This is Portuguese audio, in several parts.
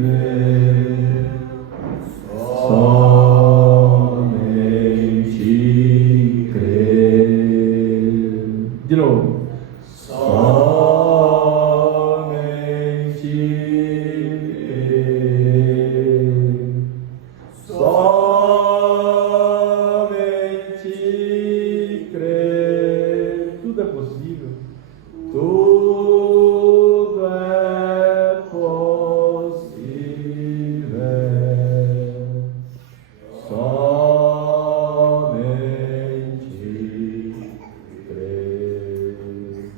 crer, somente crer. De novo. Somente crer, somente crer. Tudo é possível. Tudo é possível. Somente crer.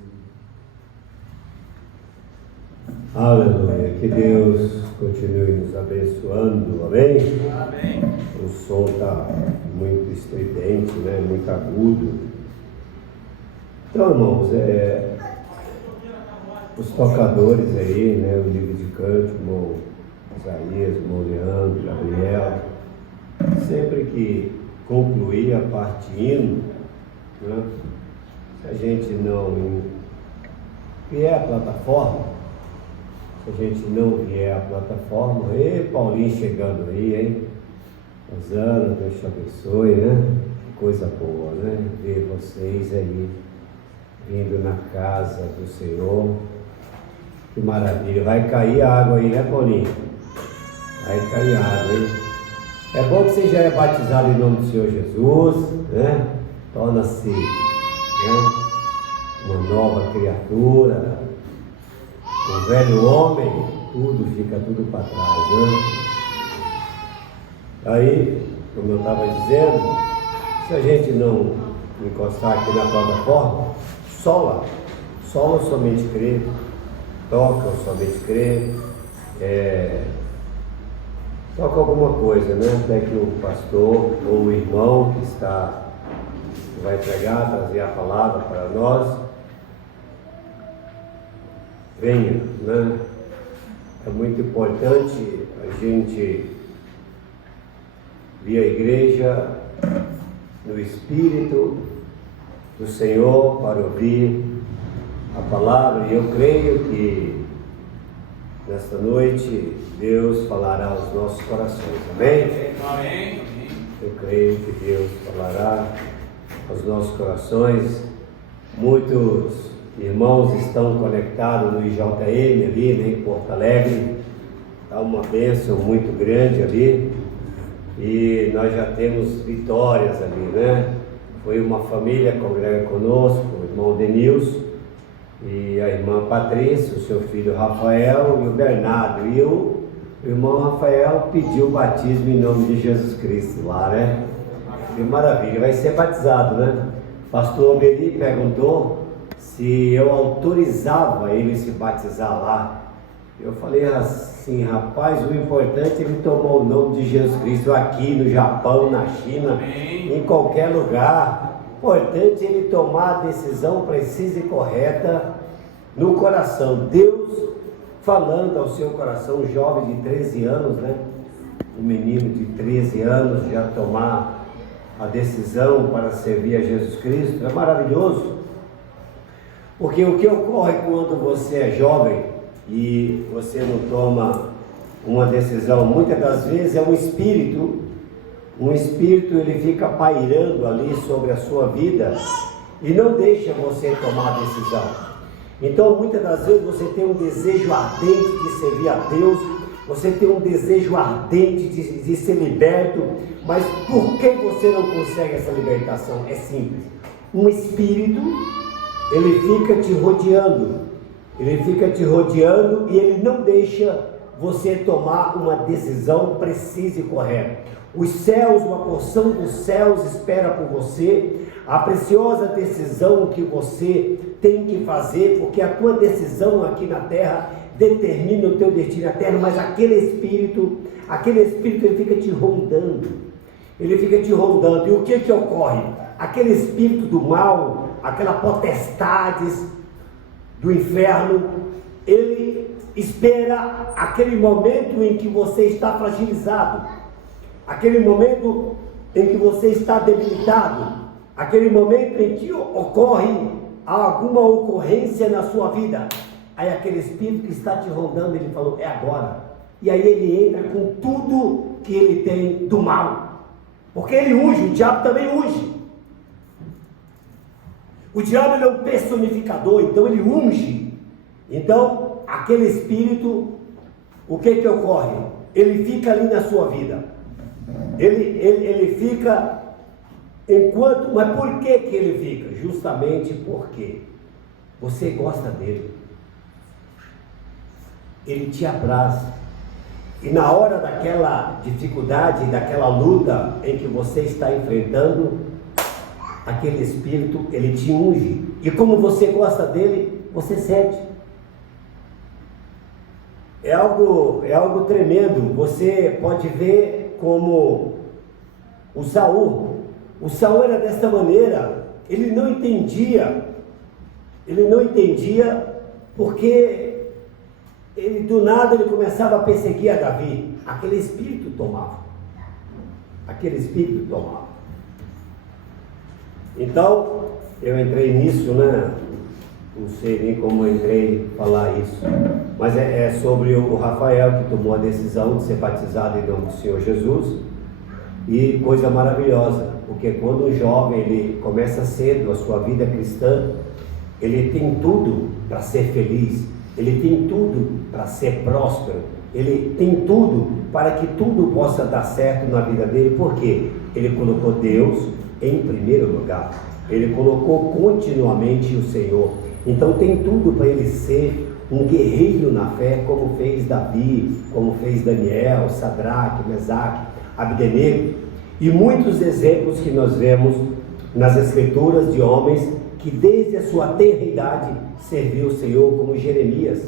Aleluia. Que Deus continue nos abençoando. Amém? Amém. O som está muito estridente, né? Muito agudo. Então, irmãos, os tocadores aí, né? O livro de canto, irmão Isaías, irmão Leandro, Gabriel, sempre que concluir a parte hino, né? Se a gente não vier à plataforma, se a gente não vier à plataforma, e Paulinho chegando aí, hein? Rosana, Deus te abençoe, né? Que coisa boa, né? Ver vocês aí, vindo na casa do Senhor. Que maravilha. Vai cair água aí, né, Paulinho? Vai cair água, hein? É bom que você já é batizado em nome do Senhor Jesus, né? Torna-se, né, uma nova criatura. O velho homem, fica tudo para trás, né? Aí, como eu estava dizendo, se a gente não encostar aqui na plataforma, sola somente crer, toca somente crer, toca alguma coisa, né? Até que o pastor ou o irmão que vai pregar, trazer a palavra para nós, venha, né? É muito importante a gente vir à igreja no Espírito do Senhor para ouvir a palavra, e eu creio que nesta noite Deus falará aos nossos corações, amém? Amém. Eu creio que Deus falará aos nossos corações. Muitos irmãos estão conectados no IJM ali, né, em Porto Alegre. Está uma bênção muito grande ali. E nós já temos vitórias ali, né? Foi uma família que congrega conosco, o irmão Denilson e a irmã Patrícia, o seu filho Rafael e o Bernardo. E o irmão Rafael pediu o batismo em nome de Jesus Cristo lá, né? Que maravilha, vai ser batizado, né? Pastor Obedi perguntou se eu autorizava ele se batizar lá. Eu falei assim, rapaz, o importante é ele tomar o nome de Jesus Cristo aqui no Japão, na China, em qualquer lugar. O importante é ele tomar a decisão precisa e correta no coração. Deus falando ao seu coração, um jovem de 13 anos, né? Um menino de 13 anos já tomar a decisão para servir a Jesus Cristo, é maravilhoso. Porque o que ocorre quando você é jovem e você não toma uma decisão, muitas das vezes é um espírito ele fica pairando ali sobre a sua vida e não deixa você tomar a decisão. Então muitas das vezes você tem um desejo ardente de servir a Deus, você tem um desejo ardente de ser liberto, mas por que você não consegue essa libertação? É simples, um espírito ele fica te rodeando e ele não deixa você tomar uma decisão precisa e correta. Os céus, uma porção dos céus espera por você, a preciosa decisão que você tem que fazer, porque a tua decisão aqui na terra determina o teu destino eterno, mas aquele espírito ele fica te rondando, e o que ocorre? Aquele espírito do mal, aquela potestades do inferno, ele espera aquele momento em que você está fragilizado, aquele momento em que você está debilitado, aquele momento em que ocorre alguma ocorrência na sua vida. Aí aquele espírito que está te rondando, ele falou, é agora, e aí ele entra com tudo que ele tem do mal, porque ele unge, o diabo também unge. O diabo ele é um personificador, então ele unge. Então, aquele espírito, o que ocorre? Ele fica ali na sua vida. Ele fica enquanto... Mas por que ele fica? Justamente porque você gosta dele. Ele te abraça. E na hora daquela dificuldade, daquela luta em que você está enfrentando, aquele espírito, ele te unge. E como você gosta dele, você cede. É algo tremendo. Você pode ver como o Saul. O Saul era desta maneira. Ele não entendia porque ele do nada ele começava a perseguir a Davi. Aquele espírito tomava. Então, eu entrei nisso, né? Não sei nem como eu entrei falar isso, mas é sobre o Rafael que tomou a decisão de ser batizado em nome do Senhor Jesus. E coisa maravilhosa, porque quando um jovem ele começa cedo a sua vida cristã, ele tem tudo para ser feliz, ele tem tudo para ser próspero, ele tem tudo para que tudo possa dar certo na vida dele. Por quê? Ele colocou Deus em primeiro lugar, ele colocou continuamente o Senhor. Então tem tudo para ele ser um guerreiro na fé, como fez Davi, como fez Daniel, Sadraque, Mesaque, Abdenego, e muitos exemplos que nós vemos nas escrituras de homens que desde a sua tenra idade serviu o Senhor, como Jeremias.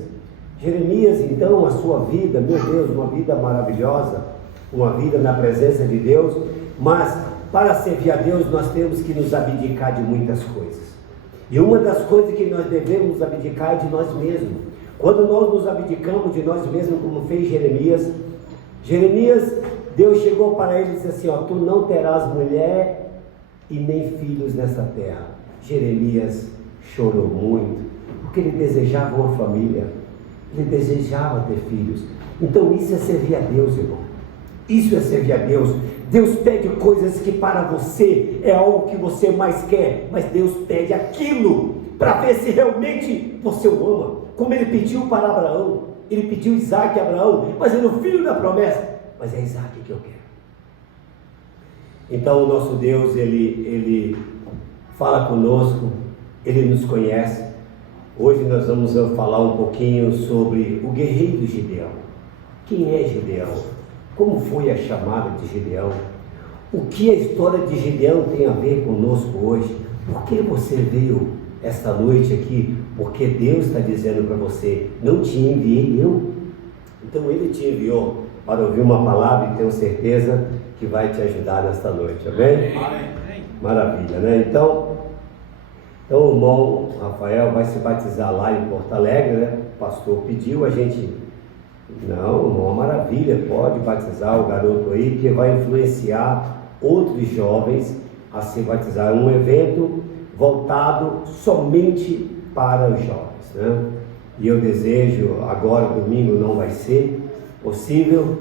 Jeremias, então, a sua vida, meu Deus, uma vida maravilhosa, uma vida na presença de Deus, mas para servir a Deus nós temos que nos abdicar de muitas coisas. E uma das coisas que nós devemos abdicar é de nós mesmos. Quando nós nos abdicamos de nós mesmos, como fez Jeremias, Deus chegou para ele e disse assim, tu não terás mulher e nem filhos nessa terra. Jeremias chorou muito, porque ele desejava uma família, ele desejava ter filhos. Então isso é servir a Deus, irmão. Isso é servir a Deus. Deus pede coisas que para você é algo que você mais quer, mas Deus pede aquilo para ver se realmente você o ama, como ele pediu para Abraão. Ele pediu Isaac a Abraão, mas ele é o filho da promessa, mas é Isaac que eu quero. Então o nosso Deus, ele fala conosco, ele nos conhece. Hoje nós vamos falar um pouquinho sobre o guerreiro Gideão. Quem é Gideão? Como foi a chamada de Gideão? O que a história de Gideão tem a ver conosco hoje? Por que você veio esta noite aqui? Porque Deus está dizendo para você, não te enviei eu? Então ele te enviou para ouvir uma palavra e tenho certeza que vai te ajudar nesta noite, amém? Maravilha, né? Então o irmão Rafael vai se batizar lá em Porto Alegre, né? O pastor pediu, a gente... Não, uma maravilha, pode batizar o garoto aí, que vai influenciar outros jovens a se batizar. É um evento voltado somente para os jovens, né? E eu desejo, agora domingo não vai ser possível,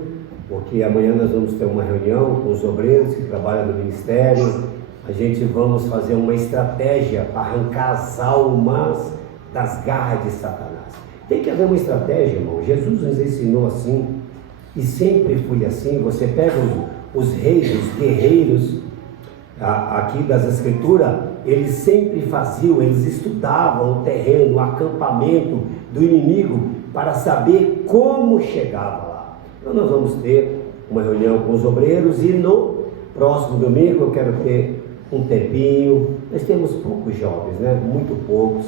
porque amanhã nós vamos ter uma reunião com os obreiros que trabalham no ministério. A gente vamos fazer uma estratégia para arrancar as almas das garras de Satanás. Tem que haver uma estratégia, irmão. Jesus nos ensinou assim, e sempre foi assim. Você pega os reis, os guerreiros aqui das escrituras, eles sempre faziam, eles estudavam o terreno, o acampamento do inimigo, para saber como chegava lá. Então nós vamos ter uma reunião com os obreiros, e no próximo domingo eu quero ter um tempinho. Nós temos poucos jovens, né? Muito poucos.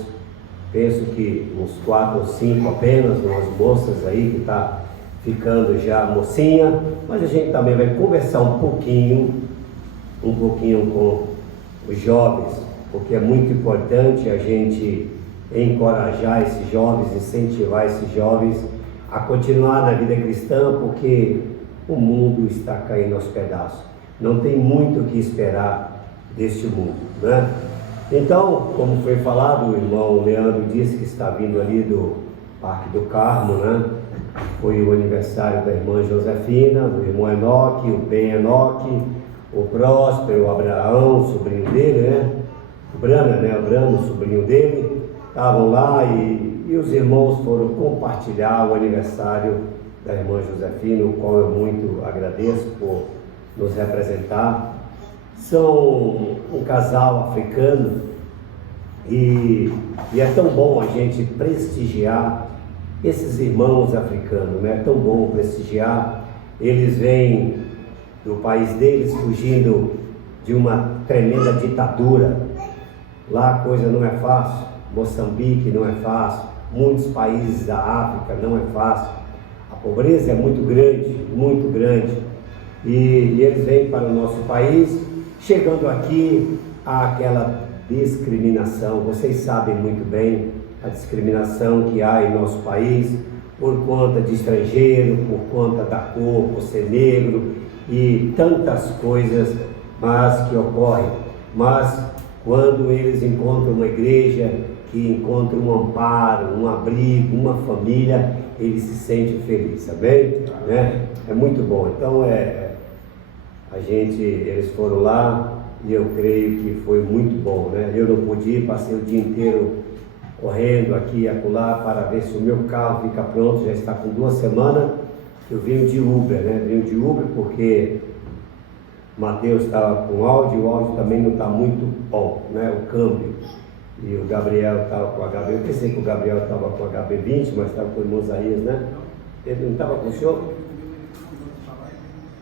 Penso que uns 4 ou 5 apenas, umas moças aí que está ficando já mocinha, mas a gente também vai conversar um pouquinho com os jovens, porque é muito importante a gente encorajar esses jovens, incentivar esses jovens a continuar na vida cristã, porque o mundo está caindo aos pedaços. Não tem muito o que esperar deste mundo, né? Então, como foi falado, o irmão Leandro disse que está vindo ali do Parque do Carmo, né? foi o aniversário da irmã Josefina, do irmão Enoque, o Ben Enoque, o Próspero, o Abraão, sobrinho dele, né? O Brano, sobrinho dele, estavam lá e os irmãos foram compartilhar o aniversário da irmã Josefina, o qual eu muito agradeço por nos representar. São um casal africano e é tão bom a gente prestigiar esses irmãos africanos, né? É tão bom prestigiar. Eles vêm do país deles fugindo de uma tremenda ditadura. Lá a coisa não é fácil. Moçambique não é fácil, muitos países da África não é fácil. A pobreza é muito grande. E eles vêm para o nosso país, chegando aqui há aquela discriminação. Vocês sabem muito bem a discriminação que há em nosso país por conta de estrangeiro, por conta da cor, por ser negro e tantas coisas mas que ocorrem. Mas quando eles encontram uma igreja que encontra um amparo, um abrigo, uma família, eles se sentem felizes, amém? Né? É muito bom. Então eles foram lá e eu creio que foi muito bom, né? Eu não pude ir, passei o dia inteiro correndo aqui e acolá para ver se o meu carro fica pronto, já está com 2 semanas que eu venho de Uber, né? Venho de Uber porque Mateus estava com áudio, o áudio também não está muito bom, né? O câmbio. E o Gabriel estava com HB, eu pensei que o Gabriel estava com HB20, mas estava com o irmão Isaías, né? Ele não estava com o senhor?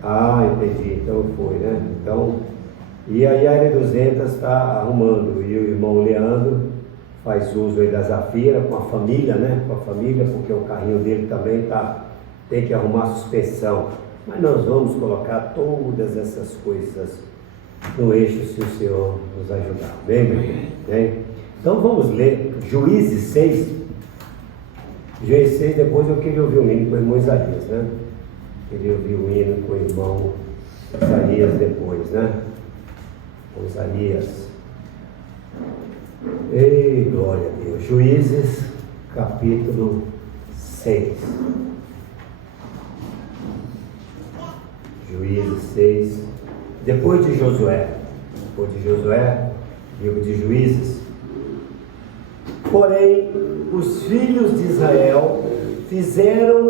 Ah, entendi, então foi, né? Então, e aí a L200 está arrumando, e o irmão Leandro faz uso aí da Zafira com a família, né? Com a família, porque o carrinho dele também tem que arrumar suspensão. Mas nós vamos colocar todas essas coisas no eixo se o Senhor nos ajudar. Bem, meu irmão? Bem? Então vamos ler Juízes 6. Juízes 6, depois eu queria ouvir o hino com o irmão Isaías, né? Queria ouvir o hino com o irmão Isaías depois, né? Com Isaías. Ei, glória a Deus. Juízes, capítulo 6. Juízes 6. Depois de Josué, livro de Juízes. Porém, os filhos de Israel fizeram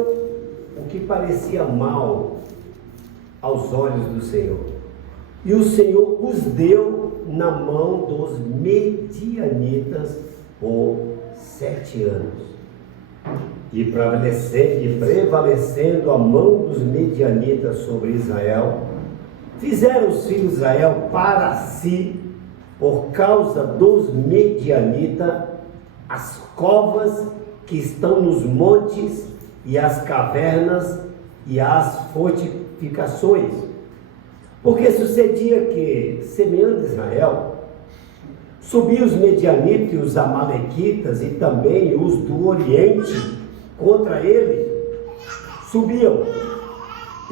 o que parecia mal aos olhos do Senhor. E o Senhor os deu na mão dos medianitas por 7 anos. E prevalecendo a mão dos medianitas sobre Israel, fizeram os filhos de Israel para si, por causa dos medianitas, as covas que estão nos montes e as cavernas e as fortificações. Porque sucedia que, semeando Israel, subiam os medianitas e os amalequitas e também os do Oriente contra ele, subiam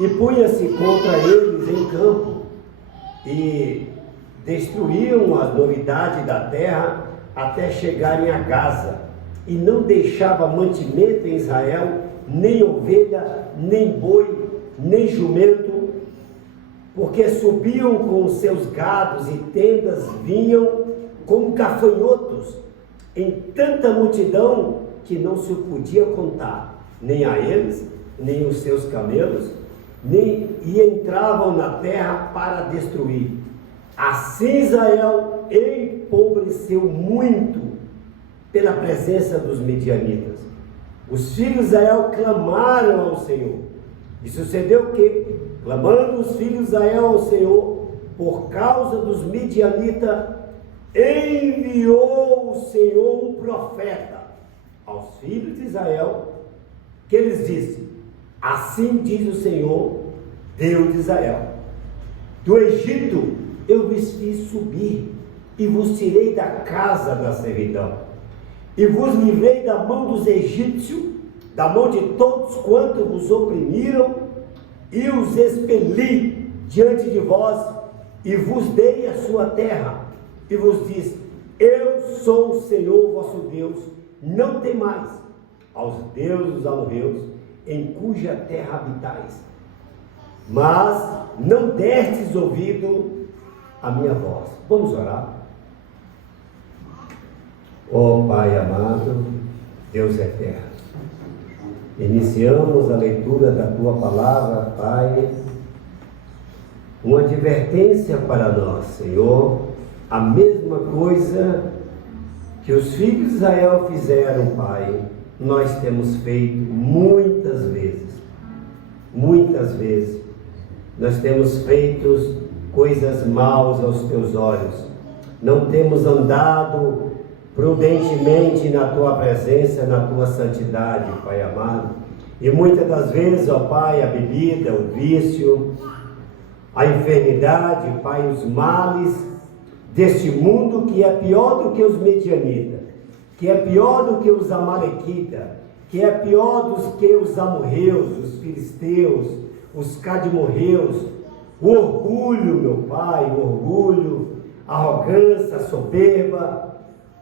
e punha-se contra eles em campo e destruíam a novidade da terra até chegarem a Gaza, e não deixava mantimento em Israel, nem ovelha, nem boi, nem jumento, porque subiam com os seus gados e tendas, vinham como gafanhotos, em tanta multidão que não se podia contar, nem a eles, nem os seus camelos, e entravam na terra para destruir. Assim Israel empobreceu muito pela presença dos medianitas. Os filhos de Israel clamaram ao Senhor. E sucedeu que, clamando os filhos de Israel ao Senhor, por causa dos medianitas, enviou o Senhor um profeta aos filhos de Israel, que eles disse: assim diz o Senhor, Deus de Israel: do Egito eu vos fiz subir, e vos tirei da casa da servidão, e vos livrei da mão dos egípcios, da mão de todos quantos vos oprimiram, e os expeli diante de vós, e vos dei a sua terra, e vos disse: eu sou o Senhor vosso Deus, não temais aos deuses dos amorreus, em cuja terra habitais. Mas não destes ouvido à minha voz. Vamos orar. Ó Pai amado, Deus eterno, iniciamos a leitura da Tua Palavra, Pai, uma advertência para nós, Senhor, a mesma coisa que os filhos de Israel fizeram, Pai, nós temos feito muitas vezes, nós temos feito coisas maus aos Teus olhos, não temos andado prudentemente na Tua presença, na Tua santidade, Pai amado, e muitas das vezes, ó Pai, a bebida, o vício, a enfermidade, Pai, os males deste mundo que é pior do que os medianitas, que é pior do que os amalequitas, que é pior do que os amorreus, os filisteus, os cadmorreus, o orgulho, meu Pai, o orgulho, a arrogância, a soberba.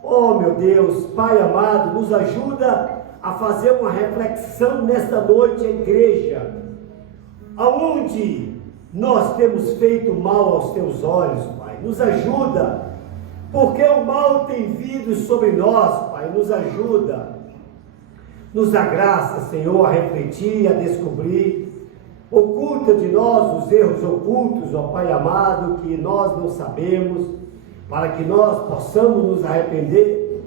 Oh, meu Deus, Pai amado, nos ajuda a fazer uma reflexão nesta noite, a igreja, aonde nós temos feito mal aos Teus olhos, Pai. Nos ajuda, porque o mal tem vindo sobre nós, Pai. Nos ajuda, nos dá graça, Senhor, a refletir, a descobrir. Oculta de nós os erros ocultos, ó Pai amado, que nós não sabemos, para que nós possamos nos arrepender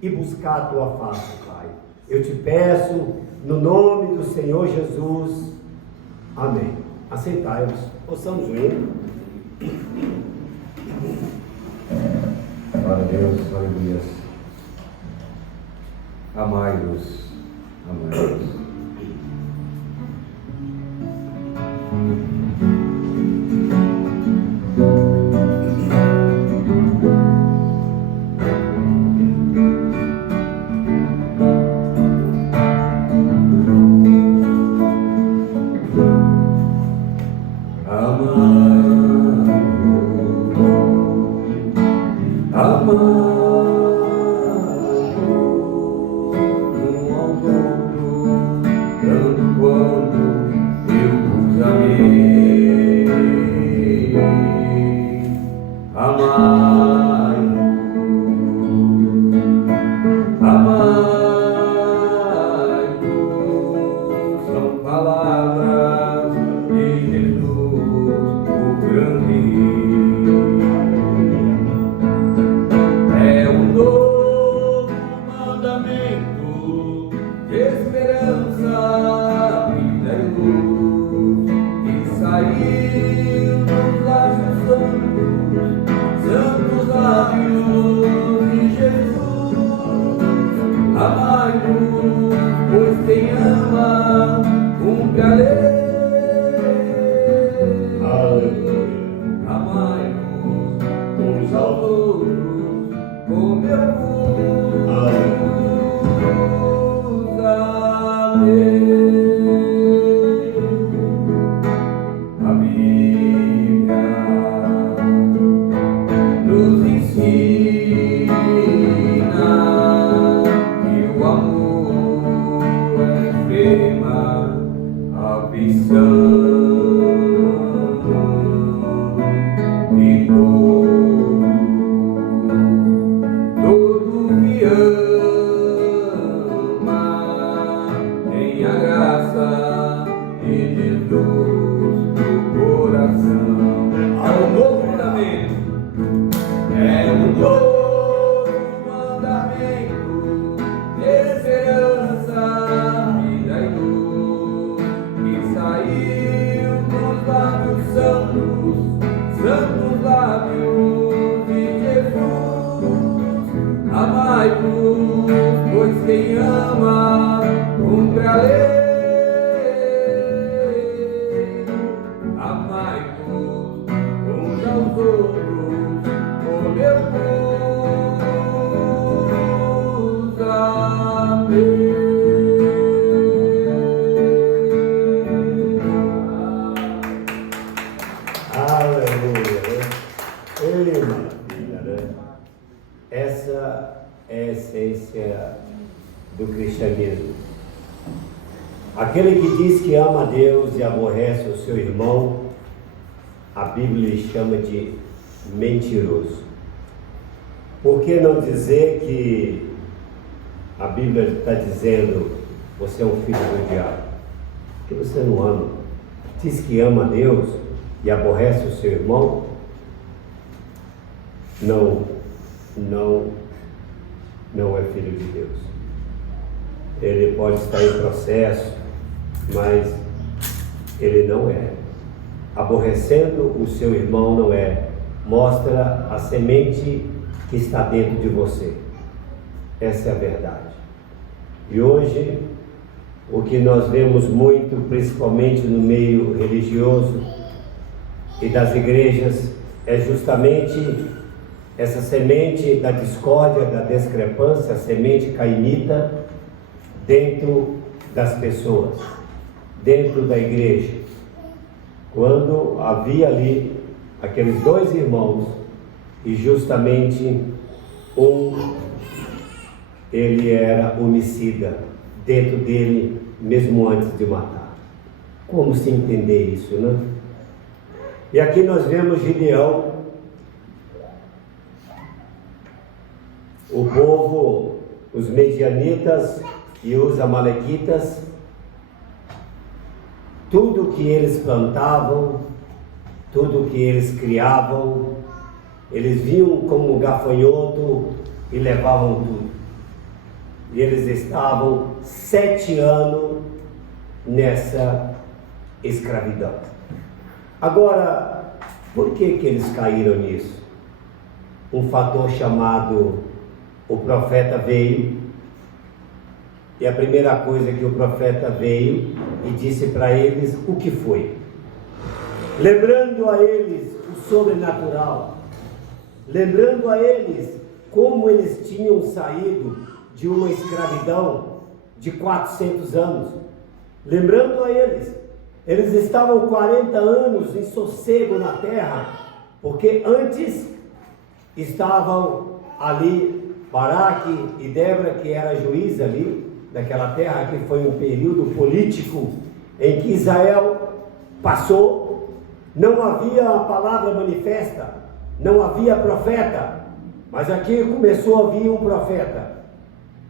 e buscar a Tua face, Pai. Eu te peço, no nome do Senhor Jesus. Amém. Aceitai-vos, possamos ir. Glória a Deus, aleluia. Amai-vos, amai-vos. Aquele que diz que ama a Deus e aborrece o seu irmão, a Bíblia chama de mentiroso. Por que não dizer que a Bíblia está dizendo você é um filho do diabo? Porque você não ama. Diz que ama a Deus e aborrece o seu irmão? Não é filho de Deus. Ele pode estar em processo, mas ele não é. Aborrecendo o seu irmão não é. Mostra a semente que está dentro de você. Essa é a verdade. E hoje, o que nós vemos muito, principalmente no meio religioso e das igrejas, é justamente essa semente da discórdia, da discrepância, a semente cainita dentro das pessoas, dentro da igreja. Quando havia ali aqueles dois irmãos e justamente ele era homicida dentro dele, mesmo antes de matar. Como se entender isso, né? E aqui nós vemos Gideão, o povo, os medianitas e os amalequitas, tudo que eles plantavam, tudo que eles criavam, eles viam como um gafanhoto e levavam tudo. E eles estavam 7 anos nessa escravidão. Agora, por que eles caíram nisso? Um fator chamado o profeta veio, e a primeira coisa que o profeta veio e disse para eles o que foi, lembrando a eles o sobrenatural, lembrando a eles como eles tinham saído de uma escravidão de 400 anos, lembrando a eles estavam 40 anos em sossego na terra, porque antes estavam ali Baraque e Débora, que era juiz ali daquela terra, que foi um período político em que Israel passou. Não havia a palavra manifesta, não havia profeta, mas aqui começou a vir um profeta.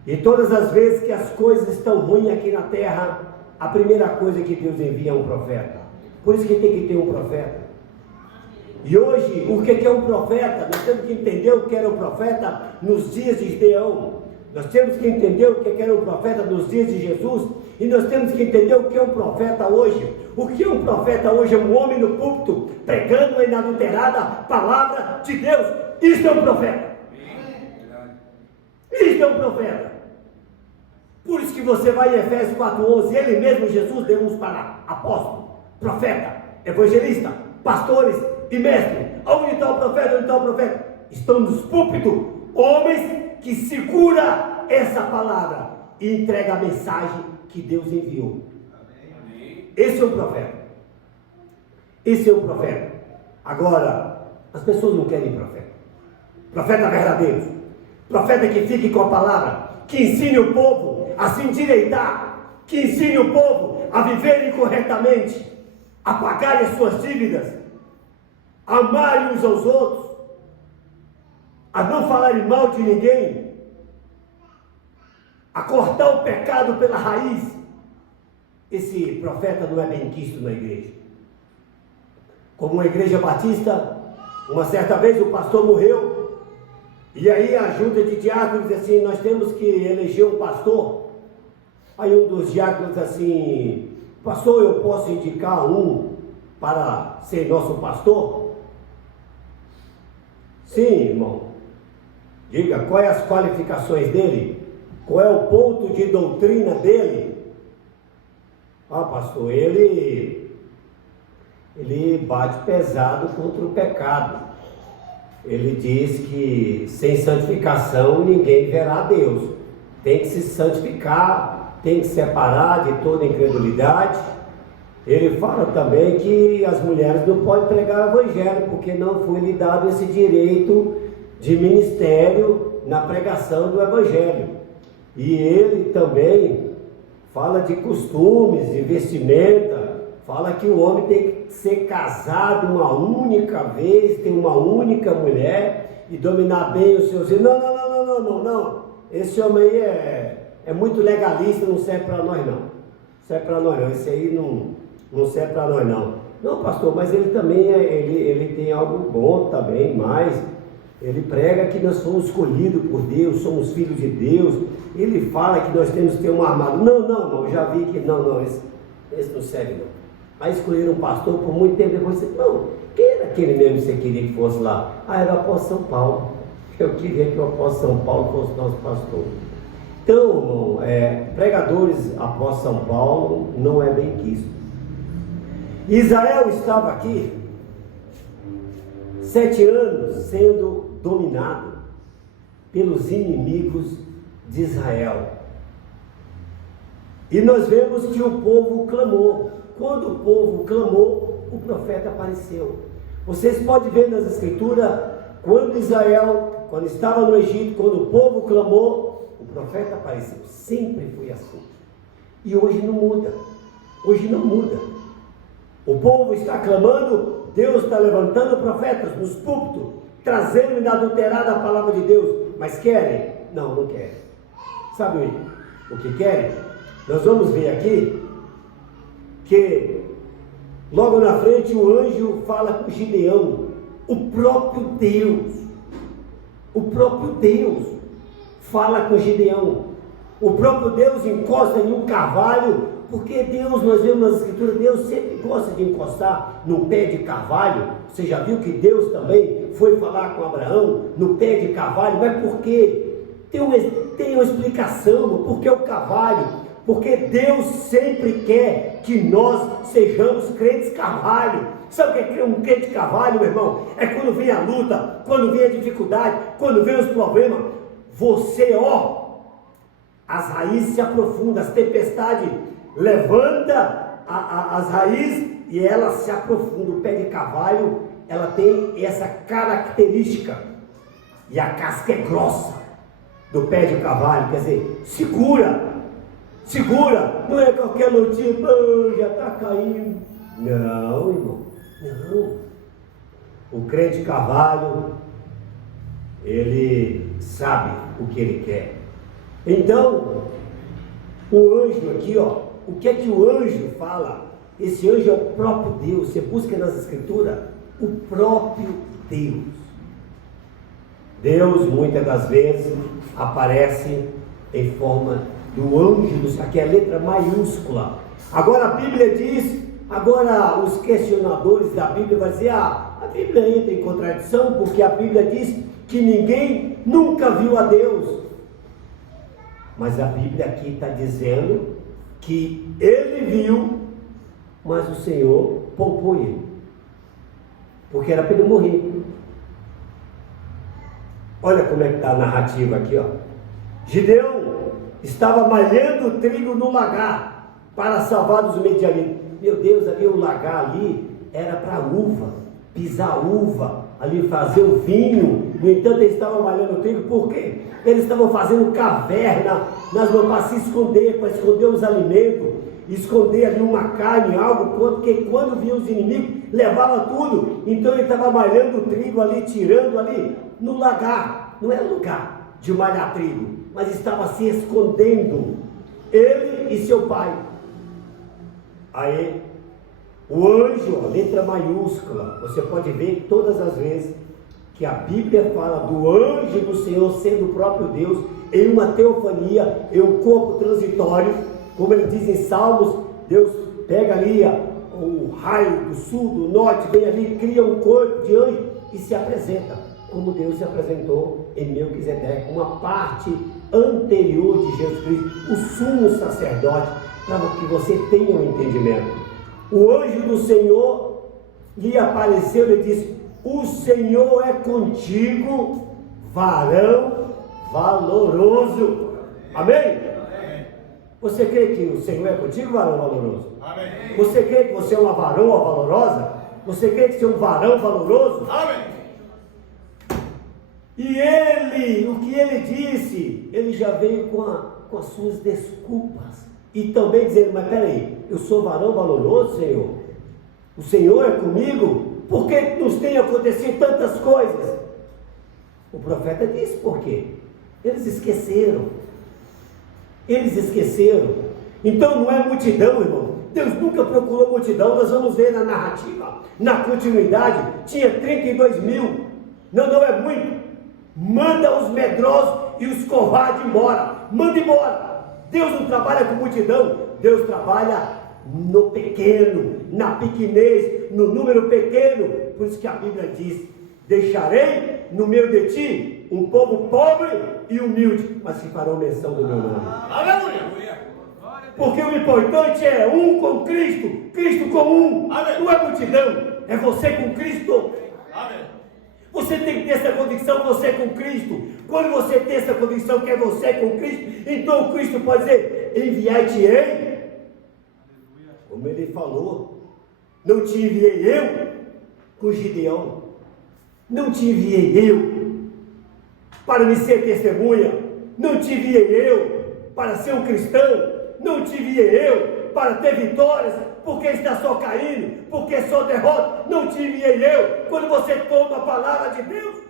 E todas as vezes que as coisas estão ruins aqui na terra, a primeira coisa que Deus envia é um profeta. Por isso que tem que ter um profeta. E hoje, o que é um profeta? Nós temos que entender o que era o profeta nos dias de Gideão. Nós temos que entender o que era o profeta nos dias de Jesus. E nós temos que entender o que é um profeta hoje. O que é um profeta hoje? É um homem no púlpito, pregando a inadulterada palavra de Deus. Isto é um profeta. Isto é um profeta. Por isso que você vai em Efésios 4:11, ele mesmo, Jesus, deu uns para apóstolo, profeta, evangelista, pastores e mestre. Onde está o profeta? Onde está o profeta? Estão nos púlpitos homens que segura essa palavra e entrega a mensagem que Deus enviou. Esse é o profeta. Esse é o profeta. Agora, as pessoas não querem profeta. Profeta verdadeiro. Profeta que fique com a palavra, que ensine o povo a se endireitar, que ensine o povo a viverem corretamente, a pagarem as suas dívidas, a amarem uns aos outros, a não falarem mal de ninguém, a cortar o pecado pela raiz. Esse profeta não é bem quisto na igreja. Como a igreja batista, uma certa vez o pastor morreu, e aí a junta de diáconos diz assim: nós temos que eleger um pastor. Aí um dos diáconos diz assim: pastor, eu posso indicar um para ser nosso pastor? Sim, irmão. Diga, quais as qualificações dele? Qual é o ponto de doutrina dele? Ah, pastor, ele bate pesado contra o pecado. Ele diz que sem santificação ninguém verá a Deus. Tem que se santificar, tem que separar de toda incredulidade. Ele fala também que as mulheres não podem pregar o evangelho, porque não foi lhe dado esse direito de ministério na pregação do evangelho. E ele também fala de costumes, de vestimenta, fala que o homem tem que ser casado uma única vez, ter uma única mulher e dominar bem os seus filhos. Não. Esse homem aí é muito legalista, não serve para nós não. Serve para nós não, esse aí não serve para nós não. Não, pastor, mas ele também ele tem algo bom também, mas ele prega que nós somos escolhidos por Deus, somos filhos de Deus. Ele fala que nós temos que ter uma armadura. Não, eu já vi que não, esse não serve não. Aí escolheram um pastor por muito tempo, depois disse, não, quem era aquele mesmo que você queria que fosse lá? Era o apóstolo São Paulo. Eu queria que o apóstolo São Paulo fosse nosso pastor. Então, irmão, pregadores apóstolo São Paulo não é bem quisto. Israel estava aqui 7 anos sendo dominado pelos inimigos de Israel. E nós vemos que o povo clamou. Quando o povo clamou, o profeta apareceu. Vocês podem ver nas escrituras, quando estava no Egito, quando o povo clamou, o profeta apareceu. Sempre foi assim. E hoje não muda. Hoje não muda. O povo está clamando, Deus está levantando profetas nos púlpitos, trazendo inadulterada a palavra de Deus. Mas querem? Não querem. Sabe o que querem? Nós vamos ver aqui que logo na frente o anjo fala com Gideão, o próprio Deus fala com Gideão, o próprio Deus encosta em um carvalho, porque Deus, nós vemos nas escrituras, Deus sempre gosta de encostar no pé de carvalho. Você já viu que Deus também foi falar com Abraão no pé de carvalho? Mas por quê? Tem uma explicação, porque o carvalho, porque Deus sempre quer que nós sejamos crentes carvalho. Sabe o que é um crente carvalho, meu irmão? É quando vem a luta, quando vem a dificuldade, quando vem os problemas, você, as raízes se aprofundam, as tempestades levanta as raízes e ela se aprofunda. O pé de carvalho, ela tem essa característica, e a casca é grossa do pé de carvalho, quer dizer, segura, não é qualquer lutinha, já está caindo. Não, irmão, não. O crente carvalho, ele sabe o que ele quer. Então, o anjo aqui, o que é que o anjo fala? Esse anjo é o próprio Deus. Você busca nas escrituras o próprio Deus. Deus muitas das vezes aparece em forma do anjo, aqui é a letra maiúscula. Agora a Bíblia diz, os questionadores da Bíblia vão dizer, a Bíblia entra em contradição, porque a Bíblia diz que ninguém nunca viu a Deus. Mas a Bíblia aqui está dizendo que ele viu, mas o Senhor poupou ele, porque era para ele morrer. Olha como é que está a narrativa aqui, Gideão estava malhando trigo no lagar para salvar dos medianitas. Meu Deus, ali o lagar ali era para uva, pisar uva, ali fazer o vinho. No entanto, eles estavam malhando trigo, por quê? Eles estavam fazendo caverna nas mãos para se esconder, para esconder os alimentos, esconder ali uma carne, algo, porque quando vinham os inimigos, levava tudo. Então ele estava malhando o trigo ali, tirando ali no lagar. Não é lugar de malhar trigo, mas estava se escondendo, ele e seu pai. Aí o anjo, a letra maiúscula, você pode ver todas as vezes que a Bíblia fala do anjo do Senhor sendo o próprio Deus, em uma teofania, em um corpo transitório, como ele diz em Salmos. Deus pega ali o raio do sul, do norte, vem ali, cria um corpo de anjo e se apresenta, como Deus se apresentou em Melquisedeque, uma parte anterior de Jesus Cristo, o sumo sacerdote, para que você tenha um entendimento. O anjo do Senhor lhe apareceu e disse: o Senhor é contigo, varão valoroso. Amém? Você crê que o Senhor é contigo, varão valoroso? Amém. Você crê que você é uma varoa valorosa? Você crê que você é um varão valoroso? Amém. E ele, o que ele disse, ele já veio com as suas desculpas. E também dizendo, mas peraí, eu sou varão valoroso, Senhor? O Senhor é comigo? Por que nos tem acontecido tantas coisas? O profeta disse por quê? Eles esqueceram. Eles esqueceram. Então não é multidão, irmão. Deus nunca procurou multidão. Nós vamos ver na narrativa, na continuidade, tinha 32 mil. Não é muito. Manda os medrosos e os covardes embora. Manda embora. Deus não trabalha com multidão. Deus trabalha no pequeno, na pequenez, no número pequeno. Por isso que a Bíblia diz: deixarei no meio de ti um povo pobre e humilde, mas que farão menção do meu nome. Aleluia! Porque o importante é um com Cristo, Cristo com um. Amém. Não é multidão, é você com Cristo. Amém. Você tem que ter essa convicção, você é com Cristo. Quando você tem essa convicção que é você com Cristo, então Cristo pode dizer: enviar-te-ei. Como ele falou, não te enviei eu com Gideão, não te enviei eu para me ser testemunha, não te enviei eu para ser um cristão, não te enviei eu para ter vitórias, porque está só caindo, porque só derrota, não te enviei eu. Quando você toma a palavra de Deus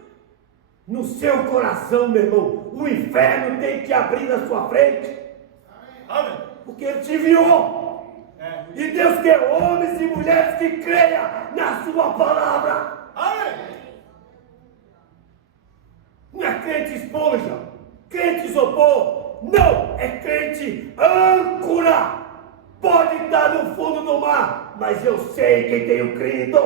no seu coração, meu irmão, o inferno tem que abrir na sua frente. Amém. Porque Ele te enviou. E Deus quer homens e mulheres que creiam na sua palavra. Amém. Não é crente esponja, crente isopor. Não, é crente âncora. Pode estar no fundo do mar, mas eu sei quem tenho crido.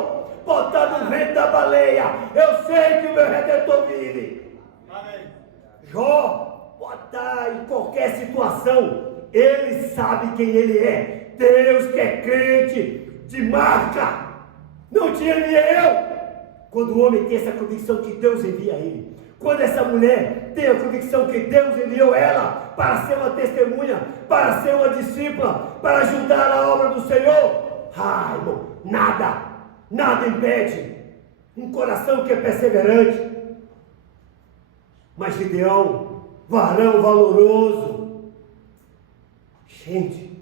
Pode estar no vento da baleia, eu sei que o meu Redentor vive. Amém. Jó pode estar em qualquer situação, ele sabe quem ele é. Deus que é crente de marca, não te enviei eu. Quando o homem tem essa convicção que Deus envia ele, quando essa mulher tem a convicção que Deus enviou ela para ser uma testemunha, para ser uma discípula, para ajudar a obra do Senhor, irmão, nada impede um coração que é perseverante. Mas Gideão, varão valoroso, gente,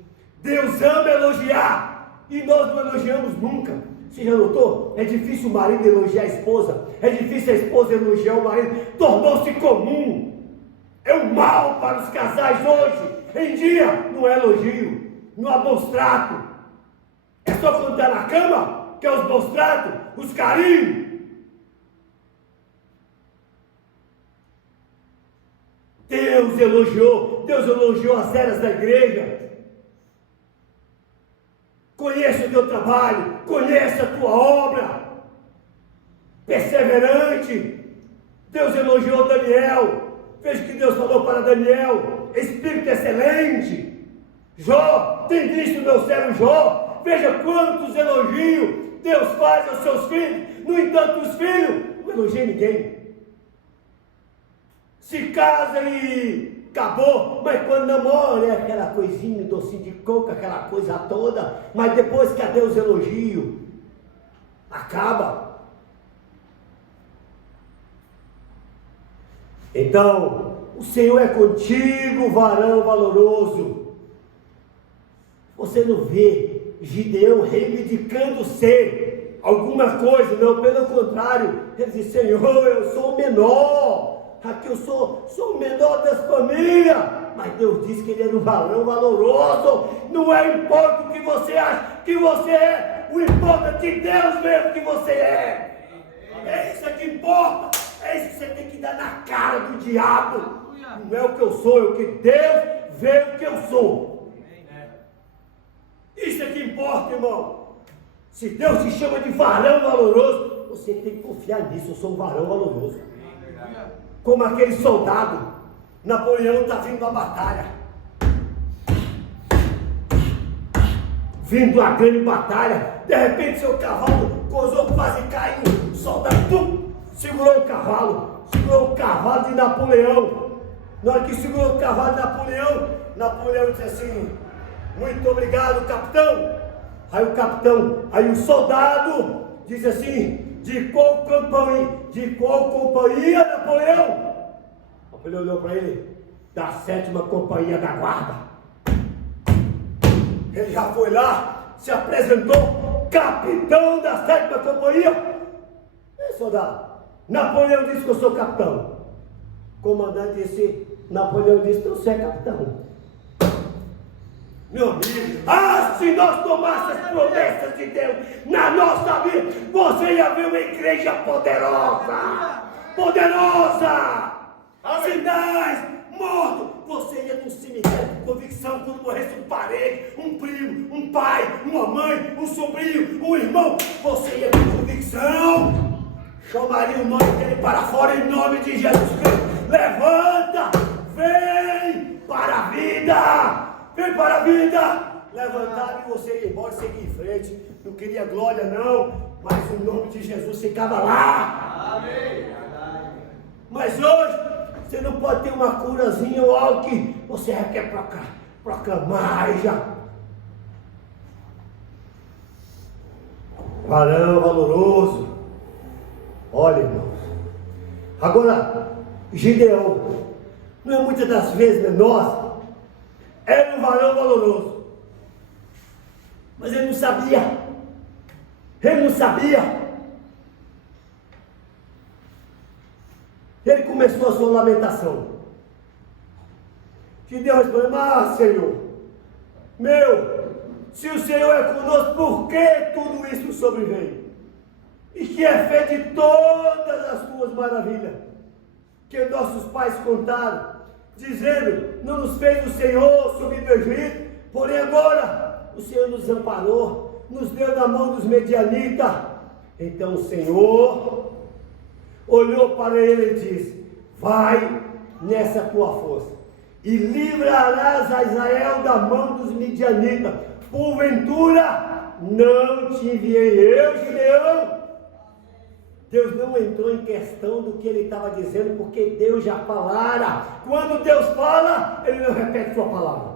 Deus ama elogiar e nós não elogiamos nunca. Você já notou? É difícil o marido elogiar a esposa, é difícil a esposa elogiar o marido. Tornou-se comum, é um mal para os casais hoje em dia. Não é elogio, não há bons tratos, é só quando está na cama que é os bons tratos, os carinhos. Deus elogiou as eras da igreja. Conheça o teu trabalho, conheça a tua obra, perseverante. Deus elogiou Daniel, veja o que Deus falou para Daniel: espírito excelente. Jó, tem visto o meu servo Jó? Veja quantos elogios Deus faz aos seus filhos. No entanto, os filhos não elogiam ninguém. Se casa e acabou, mas quando namora é aquela coisinha, docinho de coco, aquela coisa toda, mas depois cadê os elogios? Acaba. Então, o Senhor é contigo, varão valoroso. Você não vê Gideão reivindicando ser alguma coisa, não, pelo contrário, ele diz: Senhor, eu sou o menor. Aqui eu sou o menor das famílias, mas Deus disse que ele era um varão valoroso. Não importa o que você acha que você é, o importa que Deus mesmo que você é. É isso que importa, é isso que você tem que dar na cara do diabo. Não é o que eu sou, é o que Deus vê o que eu sou. Isso é que importa, irmão. Se Deus te chama de varão valoroso, você tem que confiar nisso. Eu sou um varão valoroso. Como aquele soldado, Napoleão está vindo à batalha, vindo a grande batalha, de repente seu cavalo gozou, quase caiu, o soldado segurou o cavalo de Napoleão. Na hora que segurou o cavalo de Napoleão, Napoleão disse assim: muito obrigado, capitão. Aí o soldado disse assim: de qual companhia, Napoleão? Napoleão olhou para ele: da 7ª companhia da guarda. Ele já foi lá, se apresentou, capitão da 7ª Companhia. Ei, soldado, Napoleão disse que eu sou capitão. O comandante disse, Napoleão disse que você é capitão. Meu amigo, se nós tomássemos as promessas de Deus na nossa vida, você ia ver uma igreja poderosa. Poderosa! Sinais, morto. Você ia num cemitério com convicção quando morresse um parente, um primo, um pai, uma mãe, um sobrinho, um irmão. Você ia com convicção. Chamaria o nome dele para fora em nome de Jesus Cristo. Levanta! Vem para a vida! Vem para a vida! Levantar e você ir embora, seguir em frente. Não queria glória não, mas o nome de Jesus ficava lá. Amém. Mas hoje, você não pode ter uma curazinha ou algo que você quer proclamar já. Varão valoroso. Olha, irmãos. Agora, Gideão, não é muitas das vezes nós, era um varão valoroso. Mas ele não sabia. Ele não sabia. Ele começou a sua lamentação. Gideão respondeu, Senhor, se o Senhor é conosco, por que tudo isso sobreveio? E que é fé de todas as tuas maravilhas, que nossos pais contaram, dizendo, não nos fez o Senhor subir do Egito, porém agora o Senhor nos amparou, nos deu na mão dos medianitas. Então o Senhor olhou para ele e disse, vai nessa tua força, e livrarás a Israel da mão dos midianitas. Porventura, não te enviei eu, Gideão? Deus não entrou em questão do que ele estava dizendo, porque Deus já falara. Quando Deus fala, ele não repete sua palavra.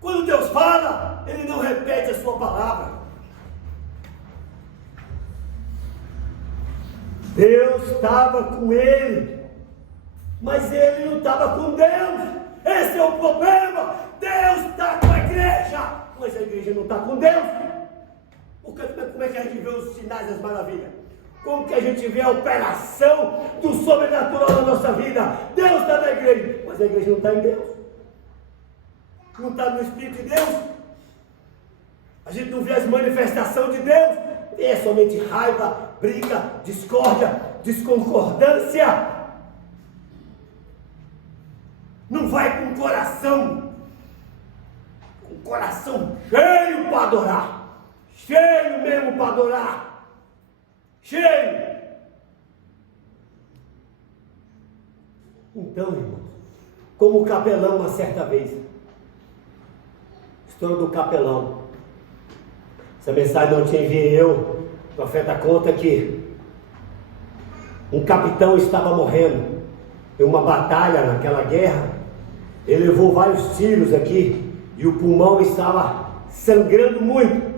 Quando Deus fala, ele não repete a sua palavra. Deus estava com ele, mas ele não estava com Deus. Esse é o problema. Deus está com a igreja, mas a igreja não está com Deus. Porque como é que a gente vê os sinais das maravilhas? Como que a gente vê a operação do sobrenatural na nossa vida? Deus está na igreja, mas a igreja não está em Deus. Não está no Espírito de Deus. A gente não vê as manifestações de Deus. É somente raiva, briga, discórdia, desconcordância. Não vai com o coração cheio para adorar. Cheio mesmo para adorar. Cheio. Então, irmãos, como o capelão uma certa vez, história do capelão. Essa mensagem não te enviei eu. O profeta conta que um capitão estava morrendo em uma batalha naquela guerra. Ele levou vários tiros aqui e o pulmão estava sangrando muito.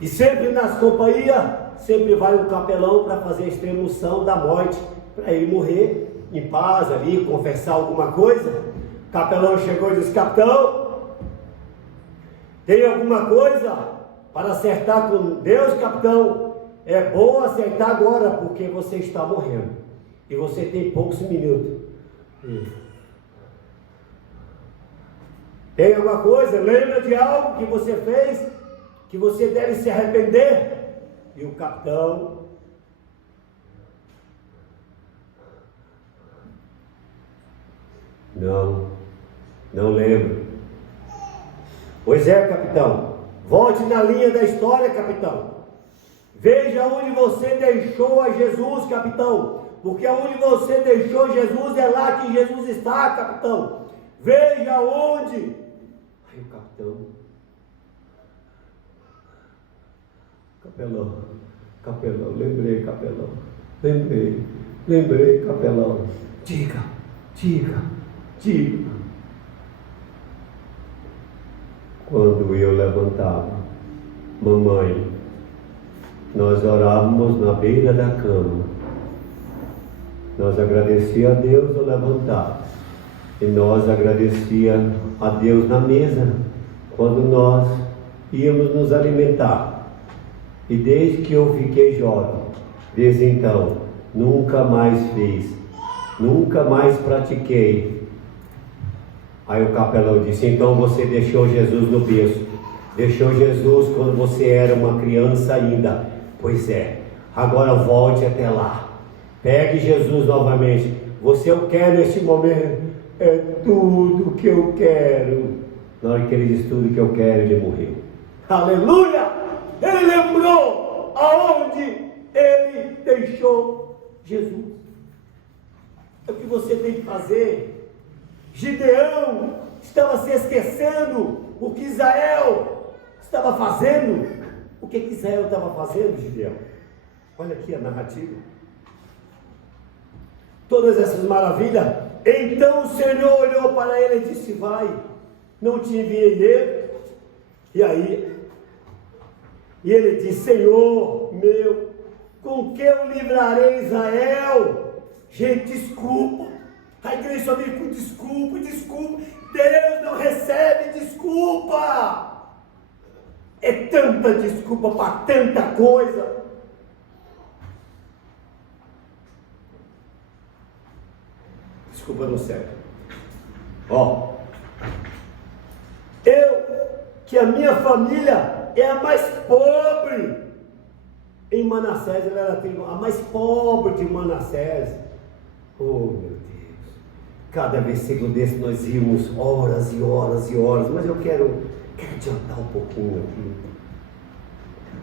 E sempre nas companhias, sempre vai um capelão para fazer a extremunção da morte, para ele morrer em paz ali, confessar alguma coisa. O capelão chegou e disse, capitão, tem alguma coisa para acertar com Deus, capitão? É bom acertar agora, porque você está morrendo. E você tem poucos minutos. Tem alguma coisa? Lembra de algo que você fez? Que você deve se arrepender? E o capitão... Não lembro. Pois é, capitão. Volte na linha da história, capitão. Veja onde você deixou a Jesus, capitão. Porque onde você deixou Jesus é lá que Jesus está, capitão. Veja onde. Aí o capelão, lembrei, capelão. Lembrei, capelão. Diga. Quando eu levantava, mamãe, nós orávamos na beira da cama. Nós agradecíamos a Deus ao levantar. E nós agradecia a Deus na mesa, quando nós íamos nos alimentar. E desde que eu fiquei jovem, desde então, nunca mais fiz, nunca mais pratiquei. Aí o capelão disse: então você deixou Jesus no berço, deixou Jesus quando você era uma criança ainda. Pois é, agora volte até lá, pegue Jesus novamente. Você eu quero neste momento, é tudo que eu quero. Na hora que ele disse tudo que eu quero, ele morreu. Aleluia! Ele lembrou aonde ele deixou Jesus. É o que você tem que fazer. Gideão estava se esquecendo o que Israel estava fazendo. O que Israel estava fazendo, Gideão? Olha aqui a narrativa. Todas essas maravilhas. Então o Senhor olhou para ele e disse: vai, não te enviei ele. E aí, e ele disse: Senhor meu, com que eu livrarei Israel? Gente, desculpa. A igreja só vem com desculpa. Deus não recebe desculpa. É tanta desculpa para tanta coisa. Desculpa não serve. Que a minha família é a mais pobre. Em Manassés, ela era a mais pobre de Manassés. Oh meu Deus. Cada versículo desse nós íamos horas e horas e horas. Mas eu quero adiantar um pouquinho aqui.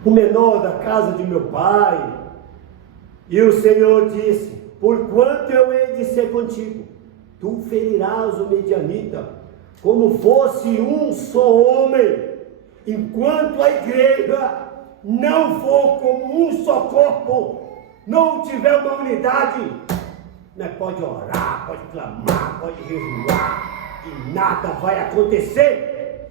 O menor da casa de meu pai. E o Senhor disse: porquanto eu hei de ser contigo, tu ferirás o medianita, como fosse um só homem, enquanto a igreja não for como um só corpo, não tiver uma unidade, nós pode orar, pode clamar, pode jejuar, e nada vai acontecer.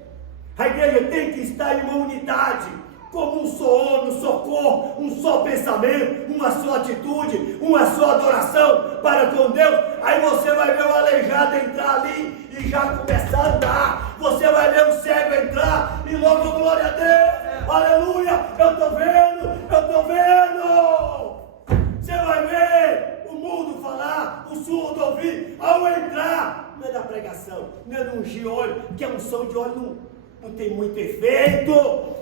A igreja tem que estar em uma unidade, como um só homem, um só corpo, um só pensamento, uma só atitude, uma só adoração para com Deus. Aí você vai ver o aleijado entrar ali e já começar a andar. Você vai ver o cego entrar e logo glória a Deus, aleluia, eu estou vendo. Você vai ver o mundo falar, o surdo ouvir, ao entrar. Não é da pregação, não é do ungir óleo, porque a unção de óleo não tem muito efeito,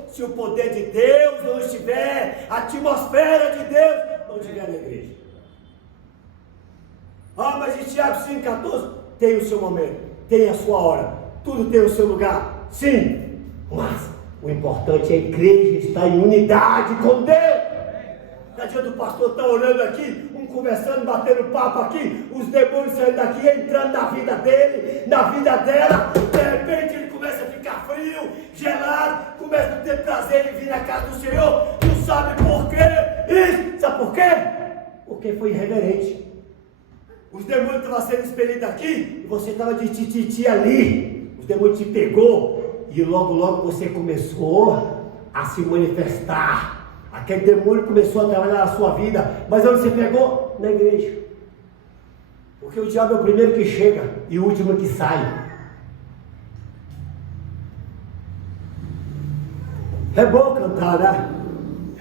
se o poder de Deus não estiver, a atmosfera de Deus não estiver na igreja. Mas em Tiago 5,14, tem o seu momento, tem a sua hora, tudo tem o seu lugar, sim, mas o importante é a igreja estar em unidade com Deus. Não adianta o pastor estar orando aqui, conversando, batendo papo aqui, os demônios saindo daqui, entrando na vida dele, na vida dela, de repente ele começa a ficar frio, gelado, começa a ter prazer em vir na casa do Senhor, não sabe por quê, isso, sabe por quê? Porque foi irreverente. Os demônios estavam sendo expelidos aqui, e você estava de tititi ali, os demônios te pegou, e logo você começou a se manifestar. Aquele demônio começou a trabalhar na sua vida, mas onde você pegou? Na igreja. Porque o diabo é o primeiro que chega e o último que sai. É bom cantar, né?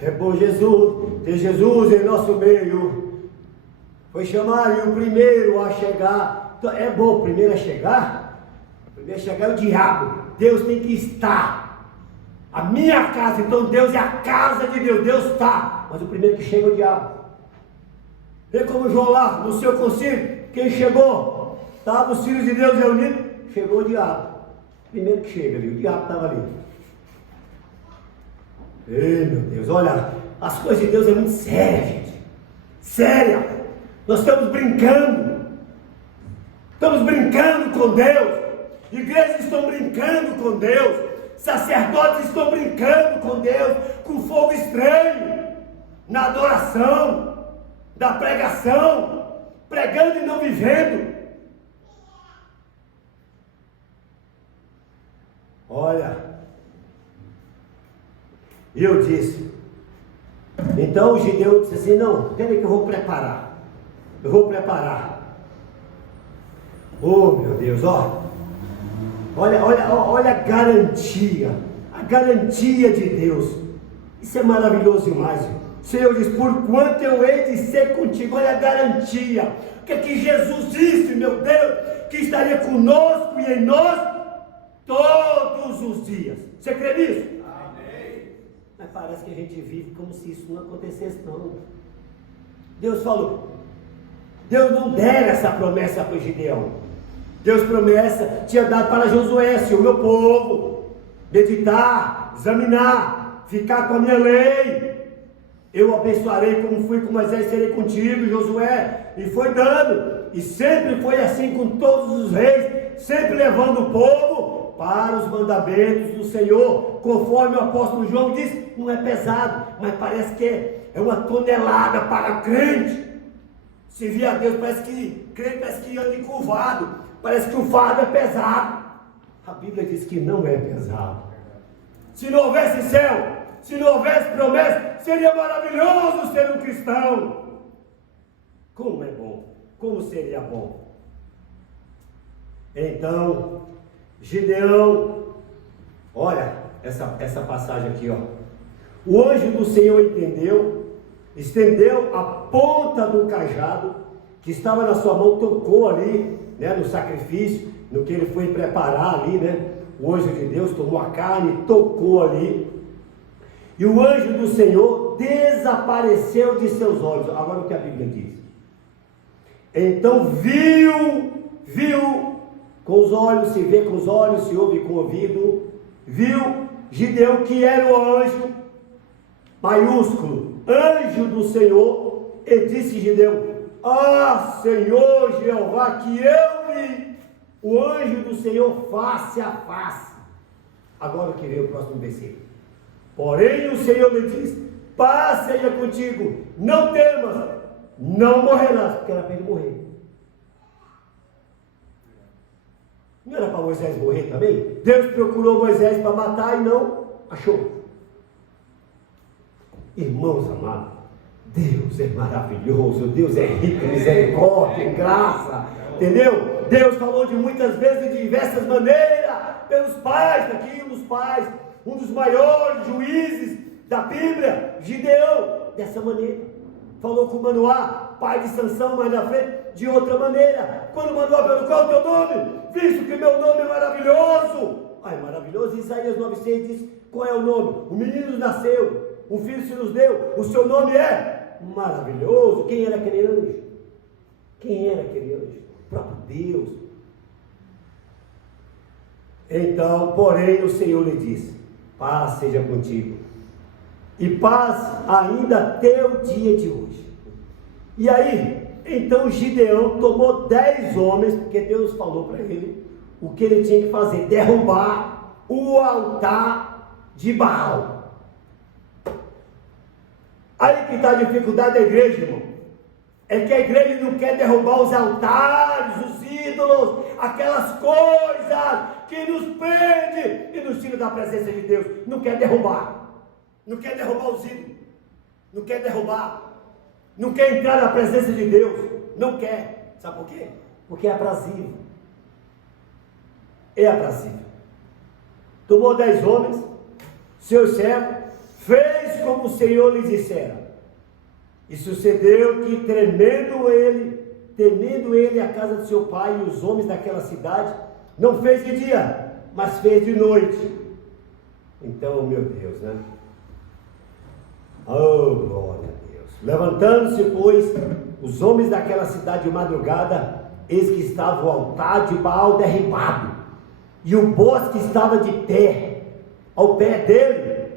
É bom Jesus, ter Jesus em nosso meio. Foi chamar e o primeiro a chegar. Então, é bom, o primeiro a chegar. O primeiro a chegar é o diabo. Deus tem que estar. A minha casa, então Deus é a casa de Deus, Deus está, mas o primeiro que chega é o diabo. Vê como João lá, no seu concílio, quem chegou? Estavam os filhos de Deus reunidos, chegou o diabo. Primeiro que chega ali, o diabo estava ali. Ei meu Deus, olha, as coisas de Deus é muito séria, gente. Séria. Nós estamos brincando com Deus. Igrejas estão brincando com Deus. Sacerdotes estão brincando com Deus, com fogo estranho, na adoração, na pregação, pregando e não vivendo. Olha, eu disse, então o Gideão disse assim: não, peraí que eu vou preparar. Oh, meu Deus, ó. Olha a garantia de Deus. Isso é maravilhoso demais. O Senhor diz, por quanto eu hei de ser contigo. Olha a garantia. O que é que Jesus disse, meu Deus? Que estaria conosco e em nós todos os dias. Você crê nisso? Amém. Mas parece que a gente vive como se isso não acontecesse, não. Deus falou. Deus não dera essa promessa para o Gideão. Deus tinha dado para Josué, se o meu povo meditar, examinar, ficar com a minha lei, eu abençoarei como fui com Moisés, serei contigo, Josué, e foi dando, e sempre foi assim com todos os reis, sempre levando o povo para os mandamentos do Senhor, conforme o apóstolo João diz, não é pesado, mas parece que é uma tonelada para o crente. Se via Deus, parece que anda encurvado. Parece que o fardo é pesado. A Bíblia diz que não é pesado. Se não houvesse céu, se não houvesse promessa, seria maravilhoso ser um cristão. Como é bom, como seria bom. Então, Gideão, olha essa passagem aqui, ó. O anjo do Senhor estendeu a ponta do cajado que estava na sua mão, tocou ali, né, no sacrifício, no que ele foi preparar ali, né? O anjo de Deus tomou a carne, tocou ali, e o anjo do Senhor desapareceu de seus olhos. Agora o que a Bíblia diz? Então viu com os olhos, se vê com os olhos, se ouve com o ouvido, viu Gideão que era o anjo, maiúsculo, anjo do Senhor, e disse Gideão, ah, Senhor Jeová, que eu vi o anjo do Senhor face a face. Agora que vem o próximo versículo. Porém o Senhor lhe diz, paz seja contigo, não temas, não morrerás, porque era para ele morrer. Não era para Moisés morrer também? Deus procurou Moisés para matar e não achou. Irmãos amados, Deus é maravilhoso, Deus é rico em misericórdia, em graça, entendeu? Deus falou de muitas vezes, de diversas maneiras, pelos pais daqui, um dos maiores juízes da Bíblia, Gideão, dessa maneira. Falou com Manoá, pai de Sansão, mais na frente, de outra maneira. Quando Manoá perguntou, qual é o teu nome? Visto que meu nome é maravilhoso. Ah, é maravilhoso. Isaías 9,6 diz, qual é o nome? O menino nasceu, um filho se nos deu, o seu nome é maravilhoso. Quem era aquele anjo? Quem era aquele anjo? O próprio Deus. Então, porém, o Senhor lhe disse, paz seja contigo, e paz ainda até o dia de hoje. E aí, então Gideão tomou 10 homens, porque Deus falou para ele o que ele tinha que fazer, derrubar o altar de Baal. Aí que está a dificuldade da igreja, irmão. É que a igreja não quer derrubar os altares, os ídolos, aquelas coisas que nos prende e nos tira da presença de Deus. Não quer derrubar. Não quer derrubar os ídolos. Não quer derrubar. Não quer entrar na presença de Deus. Não quer. Sabe por quê? Porque é aprazível. É aprazível. Tomou 10 homens, seu servo, fez como o Senhor lhe dissera. E sucedeu que, temendo ele a casa de seu pai e os homens daquela cidade, não fez de dia, mas fez de noite. Então, meu Deus, né? Oh, glória a Deus. Levantando-se, pois, os homens daquela cidade de madrugada, eis que estava o altar de Baal derribado, e o bosque estava de pé, ao pé dele,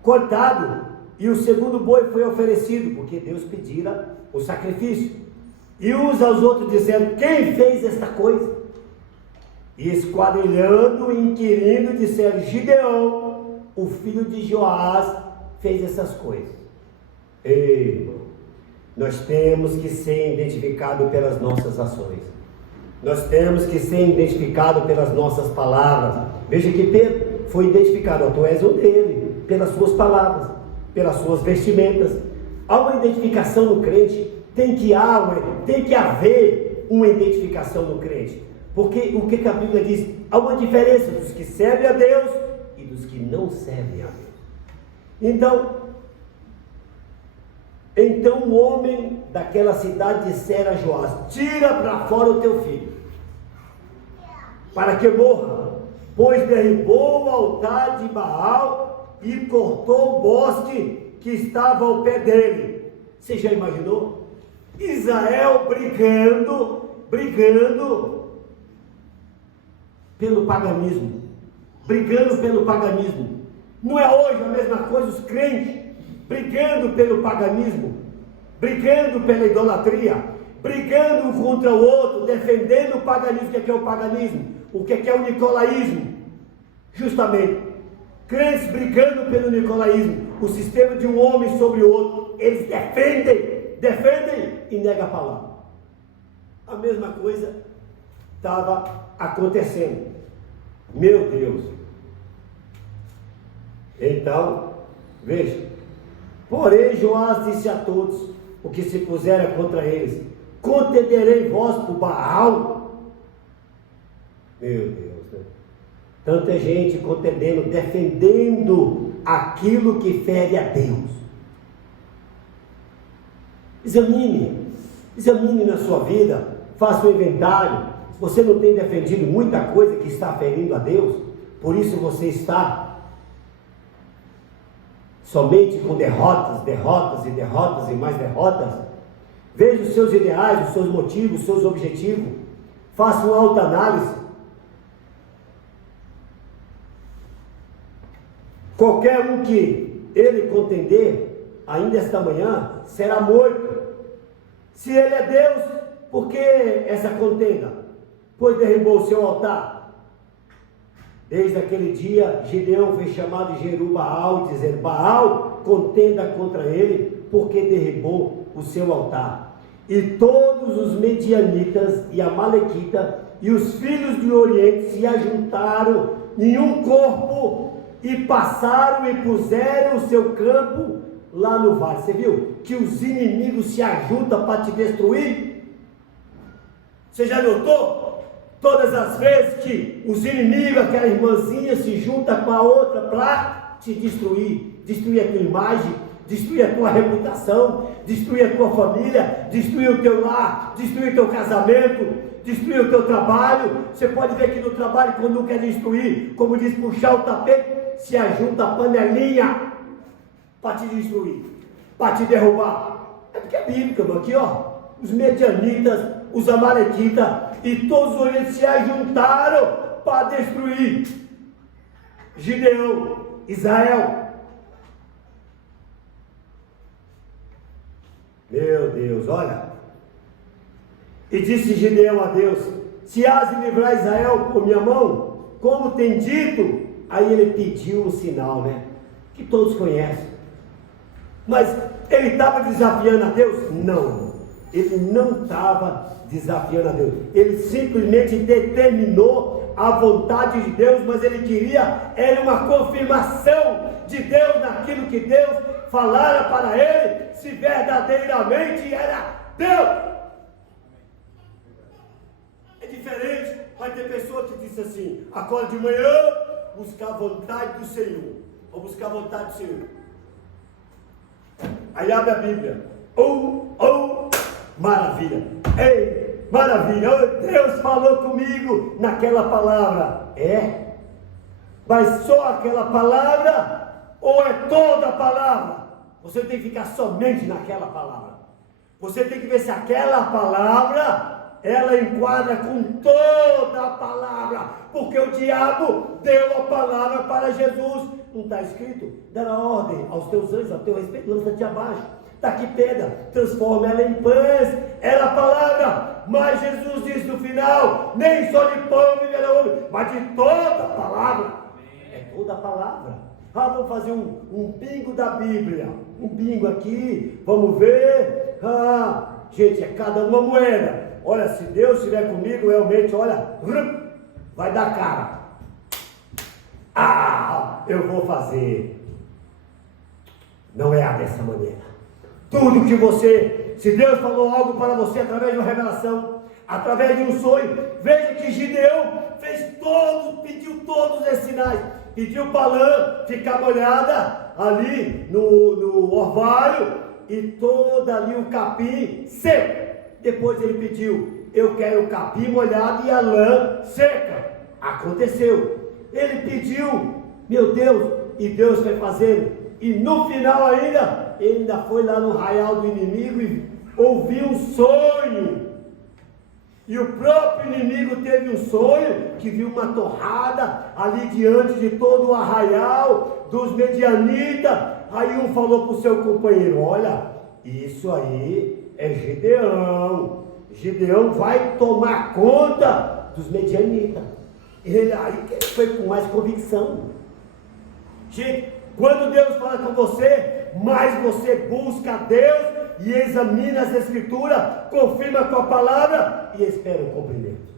cortado, e o segundo boi foi oferecido, porque Deus pedira o sacrifício. E uns aos outros dizendo, quem fez esta coisa? E esquadrilhando e inquirindo, disseram, Gideão, o filho de Joás, fez essas coisas. Ei, irmão, nós temos que ser identificados pelas nossas ações. Nós temos que ser identificados pelas nossas palavras. Veja que Pedro foi identificado, tu és um dele, pelas suas palavras, pelas suas vestimentas. Há uma identificação no crente, tem que haver uma identificação no crente. Porque o que a Bíblia diz? Há uma diferença dos que servem a Deus e dos que não servem a Deus. Então o homem daquela cidade dissera a Joás: tira para fora o teu filho, para que morra, pois derribou o altar de Baal e cortou o bosque que estava ao pé dele. Você já imaginou? Israel brigando pelo paganismo. Não é hoje a mesma coisa os crentes brigando pelo paganismo, brigando pela idolatria, brigando um contra o outro, defendendo o paganismo. O que é o paganismo? O que é o nicolaísmo? Justamente, crentes brigando pelo nicolaísmo, o sistema de um homem sobre o outro. Eles defendem e negam a palavra. A mesma coisa estava acontecendo. Meu Deus! Então, veja, porém Joás disse a todos o que se pusera contra eles: contenderei vós por Baal? Meu Deus, né? Tanta gente contendendo, defendendo aquilo que fere a Deus. Examine na sua vida, faça um inventário. Você não tem defendido muita coisa que está ferindo a Deus? Por isso você está somente com derrotas e mais derrotas. Veja os seus ideais, os seus motivos, os seus objetivos. Faça uma autoanálise. Qualquer um que ele contender, ainda esta manhã, será morto. Se ele é Deus, por que essa contenda? Pois derribou o seu altar. Desde aquele dia, Gideão foi chamado de Jerubaal, dizendo: Baal contenda contra ele, porque derribou o seu altar. E todos os medianitas e amalequitas e os filhos do Oriente se ajuntaram em um corpo e passaram e puseram o seu campo lá no vale. Você viu que os inimigos se ajuntam para te destruir? Você já notou? Todas as vezes que os inimigos, aquela irmãzinha, se junta com a outra para te destruir a tua imagem, destruir a tua reputação, destruir a tua família, destruir o teu lar, destruir o teu casamento, destruir o teu trabalho. Você pode ver que no trabalho, quando não quer destruir, como diz, puxar o tapete, se ajunta a panelinha para te destruir, para te derrubar. É porque é bíblico, mano. Aqui, ó, os medianitas, os amalequitas e todos os orientes se ajuntaram para destruir Gideão, Israel. Meu Deus, olha. E disse Gideão a Deus: se has de livrar Israel por minha mão, como tem dito. Aí ele pediu um sinal, né? Que todos conhecem. Mas ele estava desafiando a Deus? Não. Ele não estava desafiando a Deus. Ele simplesmente determinou a vontade de Deus, mas ele queria, era uma confirmação de Deus naquilo que Deus falara para ele, se verdadeiramente era Deus. É diferente. Vai ter pessoa que diz assim: acorda de manhã, buscar a vontade do Senhor. Vou buscar a vontade do Senhor. Aí abre a Bíblia. Maravilha. Ei, maravilha. Oh, Deus falou comigo naquela palavra. É? Mas só aquela palavra? Ou é toda a palavra? Você tem que ficar somente naquela palavra. Você tem que ver se aquela palavra, ela enquadra com toda a palavra. Porque o diabo deu a palavra para Jesus. Não está escrito? Dará ordem aos teus anjos, ao teu respeito, lança-te abaixo. Daqui pedra, transforma ela em pães. Era a palavra. Mas Jesus disse no final: nem só de pão viverá o homem, mas de toda a palavra. É toda a palavra. Vamos fazer um bingo da Bíblia. Um bingo aqui, vamos ver. Gente, é cada uma moeda. Olha, se Deus estiver comigo, realmente, olha, vai dar cara. Eu vou fazer. Não é dessa maneira. Tudo que você, se Deus falou algo para você através de uma revelação, através de um sonho. Veja que Gideão pediu todos esses sinais. Pediu para a lã ficar molhada ali no orvalho e toda ali o capim seco. Depois ele pediu, eu quero o capim molhado e a lã seca. Aconteceu. Ele pediu, meu Deus, e Deus foi fazendo. E no final ainda, ele ainda foi lá no arraial do inimigo e ouviu um sonho. E o próprio inimigo teve um sonho, que viu uma torrada ali diante de todo o arraial dos medianitas. Aí um falou para o seu companheiro, olha, isso aí é Gideão. Gideão vai tomar conta dos medianitas. Ele aí foi com mais convicção. Gente, quando Deus fala com você, mais você busca a Deus e examina as escrituras, confirma com a palavra e espera o cumprimento.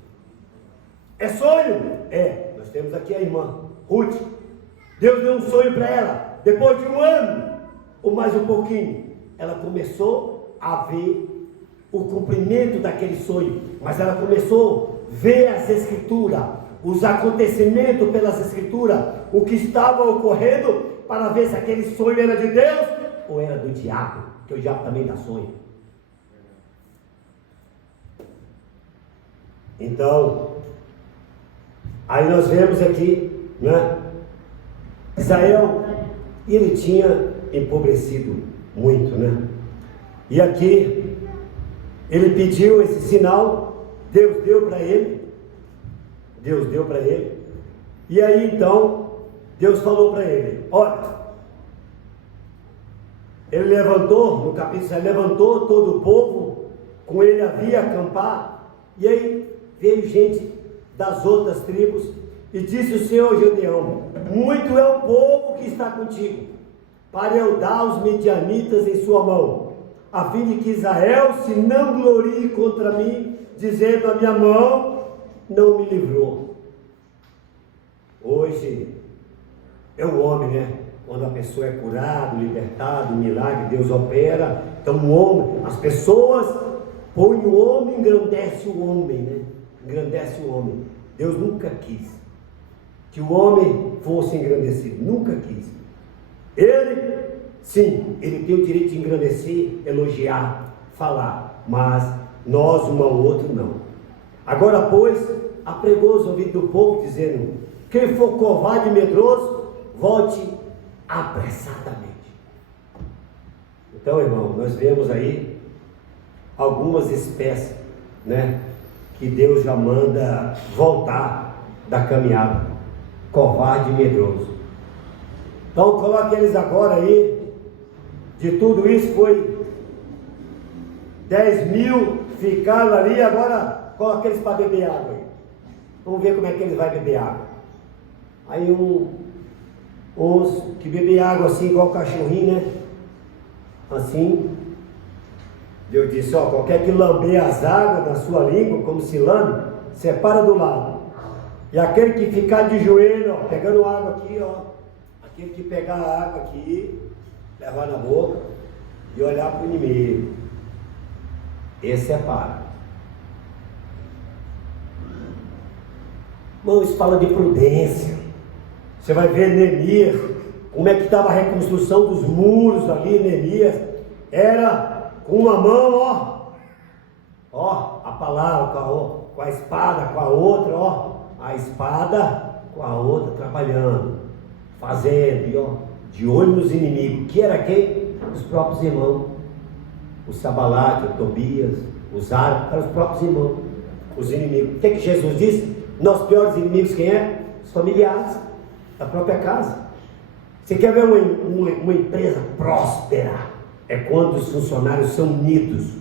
É sonho? É. Nós temos aqui a irmã Ruth. Deus deu um sonho para ela. Depois de um ano, ou mais um pouquinho, ela começou a ver o cumprimento daquele sonho. Mas ela começou a ver as escrituras, os acontecimentos pelas escrituras, o que estava ocorrendo, para ver se aquele sonho era de Deus ou era do diabo, porque o diabo também dá sonho. Então, aí nós vemos aqui, né, Israel, ele tinha empobrecido muito, né? E aqui, ele pediu esse sinal, Deus deu para ele, e aí então, Deus falou para ele, olha, ele levantou, no capítulo 7, levantou todo o povo, com ele havia acampar, e aí veio gente das outras tribos, e disse o Senhor Gideão, muito é o povo que está contigo, para eu dar os medianitas em sua mão, a fim de que Israel se não glorie contra mim, dizendo, a minha mão não me livrou. Hoje é o homem, né? Quando a pessoa é curada, libertada, um milagre, Deus opera. Então o homem, as pessoas põem o homem, engrandece o homem, né? Engrandece o homem. Deus nunca quis que o homem fosse engrandecido, nunca quis. Ele, sim, ele tem o direito de engrandecer, elogiar, falar, mas nós, um ao outro, não. Agora, pois, apregou os ouvidos do povo, dizendo, quem for covarde e medroso, volte apressadamente. Então, irmão, nós vemos aí algumas espécies, né, que Deus já manda voltar da caminhada, covarde e medroso. Então, coloque eles agora aí, de tudo isso foi 10.000, ficaram ali, agora coloque eles para beber água aí. Vamos ver como é que eles vão beber água. Aí uns que bebem água assim, igual cachorrinho, né? Assim. Deus disse, ó, qualquer que lamber as águas na sua língua, como se lambe, separa do lado. E aquele que ficar de joelho, ó, pegando água aqui, ó, aquele que pegar a água aqui, levar na boca e olhar para o inimigo. Esse separa. Irmão, isso fala de prudência. Você vai ver Neemias, como é que estava a reconstrução dos muros ali, Neemias, era com uma mão, ó, a palavra, com a espada, com a outra, ó, a espada com a outra trabalhando, fazendo, e ó, de olho nos inimigos, que era quem? Os próprios irmãos, o Sabalate, o Tobias, os árabes, eram os próprios irmãos, os inimigos. O que Jesus disse? Nossos piores inimigos quem é? Os familiares da própria casa. Você quer ver uma empresa próspera? É quando os funcionários são unidos.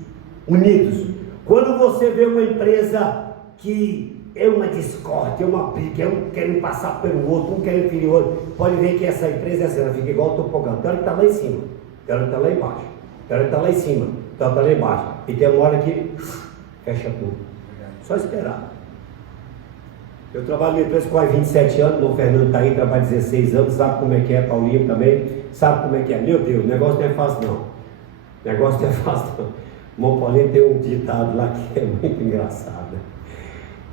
Quando você vê uma empresa que é uma discórdia, é uma briga, um querendo passar pelo outro, um querendo ferir o outro, pode ver que essa empresa é assim, ela fica igual o topogão. Tem hora que está lá em cima, tem hora que está lá embaixo, tem hora que está lá em cima, tem hora que está lá embaixo, e tem uma hora que fecha tudo. Só esperar. Eu trabalho numa empresa quase 27 anos, o Fernando está aí, trabalha 16 anos, sabe como é que é, Paulinho também, sabe como é que é. Meu Deus, o negócio não é fácil não. irmão Paulinho tem um ditado lá que é muito engraçado, né?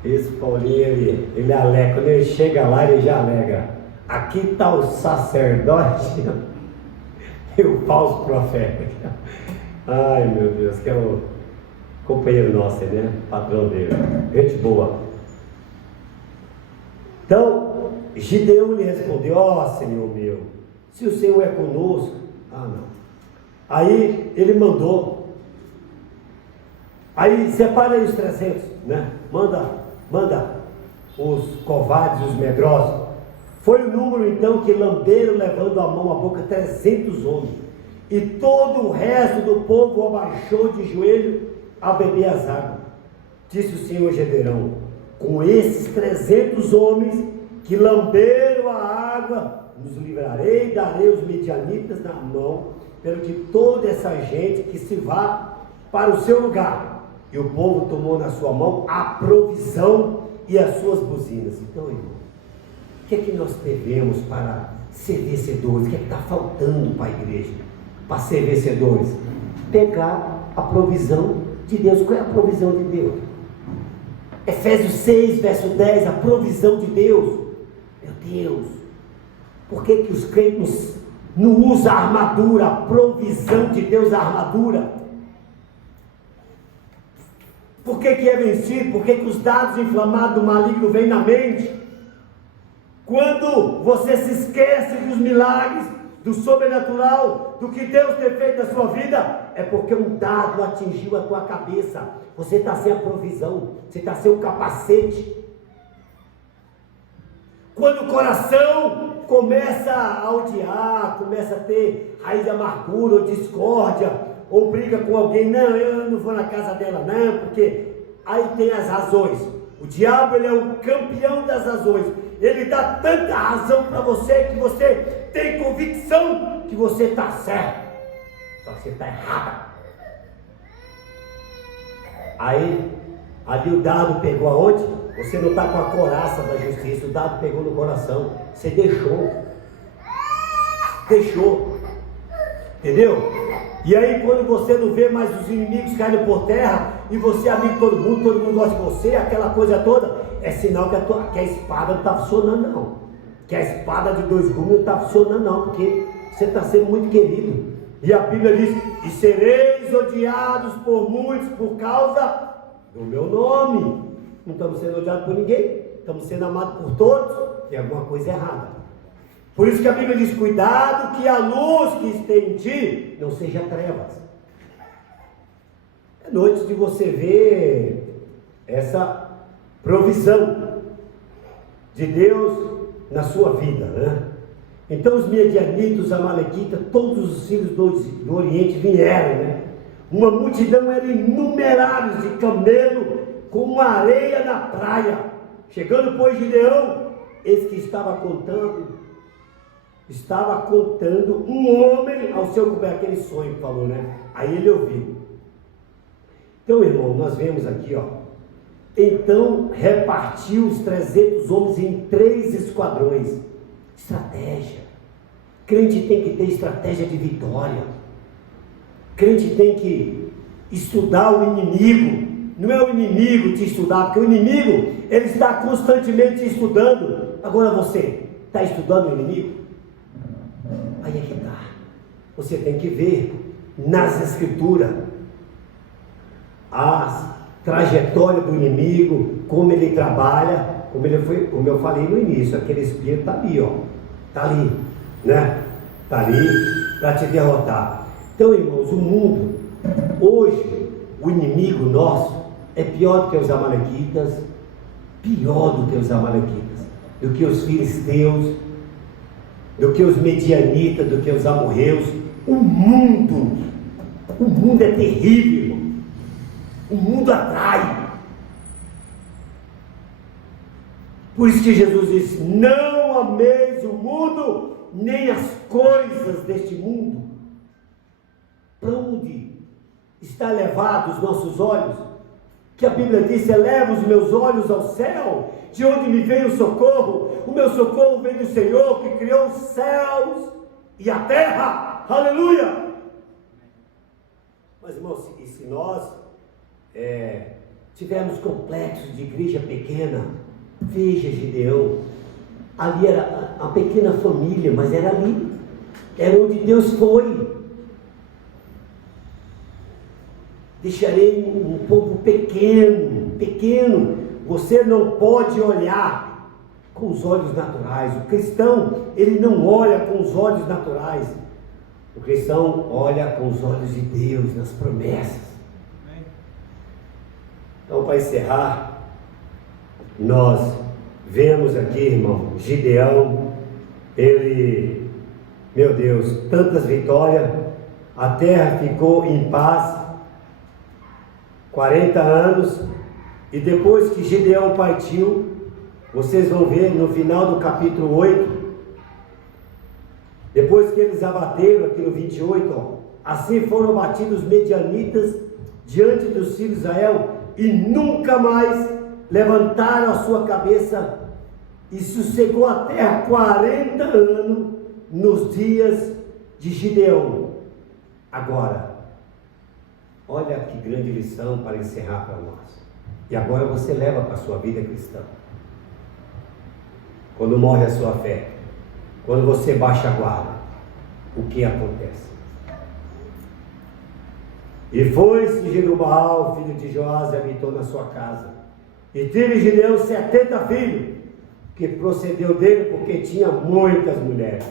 Esse Paulinho, ele alega, quando ele chega lá, ele já alega: aqui está o sacerdote e o falso profeta. Ai meu Deus, que é o companheiro nosso, né? Patrão dele, gente boa. Então, Gideão lhe respondeu: ó Senhor meu, se o Senhor é conosco, não. Aí ele mandou, aí separa aí os 300, né? Manda os covardes, os medrosos. Foi o número então que lamberam, levando a mão à boca, 300 homens. E todo o resto do povo abaixou de joelho a beber as águas. Disse o Senhor Gedeão: com esses 300 homens que lamberam a água, nos livrarei e darei os medianitas na mão, pelo de toda essa gente que se vá para o seu lugar. E o povo tomou na sua mão a provisão e as suas buzinas. Então, irmão, o que é que nós devemos para ser vencedores? O que é que está faltando para a igreja para ser vencedores? Pegar a provisão de Deus. Qual é a provisão de Deus? Efésios 6, verso 10, a provisão de Deus. Meu Deus, por que os crentes não usam a armadura, a provisão de Deus, a armadura? Por que é vencido? Por que os dados inflamados do maligno vêm na mente? Quando você se esquece dos milagres, do sobrenatural, do que Deus tem feito na sua vida, é porque um dado atingiu a tua cabeça. Você está sem a provisão, você está sem o capacete. Quando o coração começa a odiar, começa a ter raiz de amargura ou discórdia, ou briga com alguém: não, eu não vou na casa dela não, porque aí tem as razões. O diabo, ele é o campeão das razões. Ele dá tanta razão para você que você tem convicção que você está certo, só que você está errado. Aí, ali o dado pegou aonde? Você não está com a coraça da justiça, o dado pegou no coração. Você deixou, entendeu? E aí, quando você não vê mais os inimigos caindo por terra, e você é amigo de todo mundo gosta de você, aquela coisa toda, é sinal que a espada não está funcionando não, que a espada de 2 gumes não está funcionando não, porque você está sendo muito querido. E a Bíblia diz: e sereis odiados por muitos por causa do meu nome. Não estamos sendo odiados por ninguém, estamos sendo amados por todos. Tem alguma coisa errada. Por isso que a Bíblia diz: cuidado que a luz que está em ti não seja trevas. É noite de você ver essa provisão de Deus na sua vida, né? Então os medianitas, os amalequitas, todos os filhos do Oriente vieram, né? Uma multidão era inumerável de camelo com areia na praia. Chegando, pois, Gideão, eis que estava contando um homem ao seu coberto, aquele sonho que falou, né? Aí ele ouviu. Então, irmão, nós vemos aqui, ó. Então repartiu os 300 homens em 3 esquadrões. Estratégia. Crente tem que ter estratégia de vitória. Crente tem que estudar o inimigo. Não é o inimigo te estudar, porque o inimigo, ele está constantemente te estudando. Agora você está estudando o inimigo? Aí é que está. Você tem que ver nas escrituras a trajetória do inimigo, como ele trabalha, como eu falei no início, aquele espírito está ali, ó. Está ali, né? Está ali para te derrotar. Então, irmãos, o mundo, hoje, o inimigo nosso é pior do que os amalequitas, do que os filisteus, do que os medianitas, do que os amorreus. O mundo é terrível, irmão. O mundo atrai. Por isso que Jesus disse: não ameis o mundo, nem as coisas deste mundo. Para onde está elevado os nossos olhos? Que a Bíblia diz: eleva os meus olhos ao céu, de onde me vem o socorro? O meu socorro vem do Senhor, que criou os céus e a terra. Aleluia! Mas, irmãos, e se nós tivermos complexos de igreja pequena, veja Gideão, ali era uma pequena família, mas era ali, era onde Deus foi. Deixarei um povo pequeno, você não pode olhar com os olhos naturais. O cristão, ele não olha com os olhos naturais, o cristão olha com os olhos de Deus, nas promessas. Então, para encerrar, nós vemos aqui, irmão, Gideão, ele, meu Deus, tantas vitórias, a terra ficou em paz, 40 anos, e depois que Gideão partiu, vocês vão ver no final do capítulo 8, depois que eles abateram, aqui no 28, assim foram abatidos os medianitas diante dos filhos de Israel, e nunca mais levantaram a sua cabeça, e sossegou a terra 40 anos nos dias de Gideão. Agora, olha que grande lição para encerrar para nós. E agora você leva para a sua vida cristã. Quando morre a sua fé, quando você baixa a guarda, o que acontece? E foi-se Jerubbaal, filho de Joás, e habitou na sua casa. E teve Gideão 70 filhos, que procedeu dele porque tinha muitas mulheres.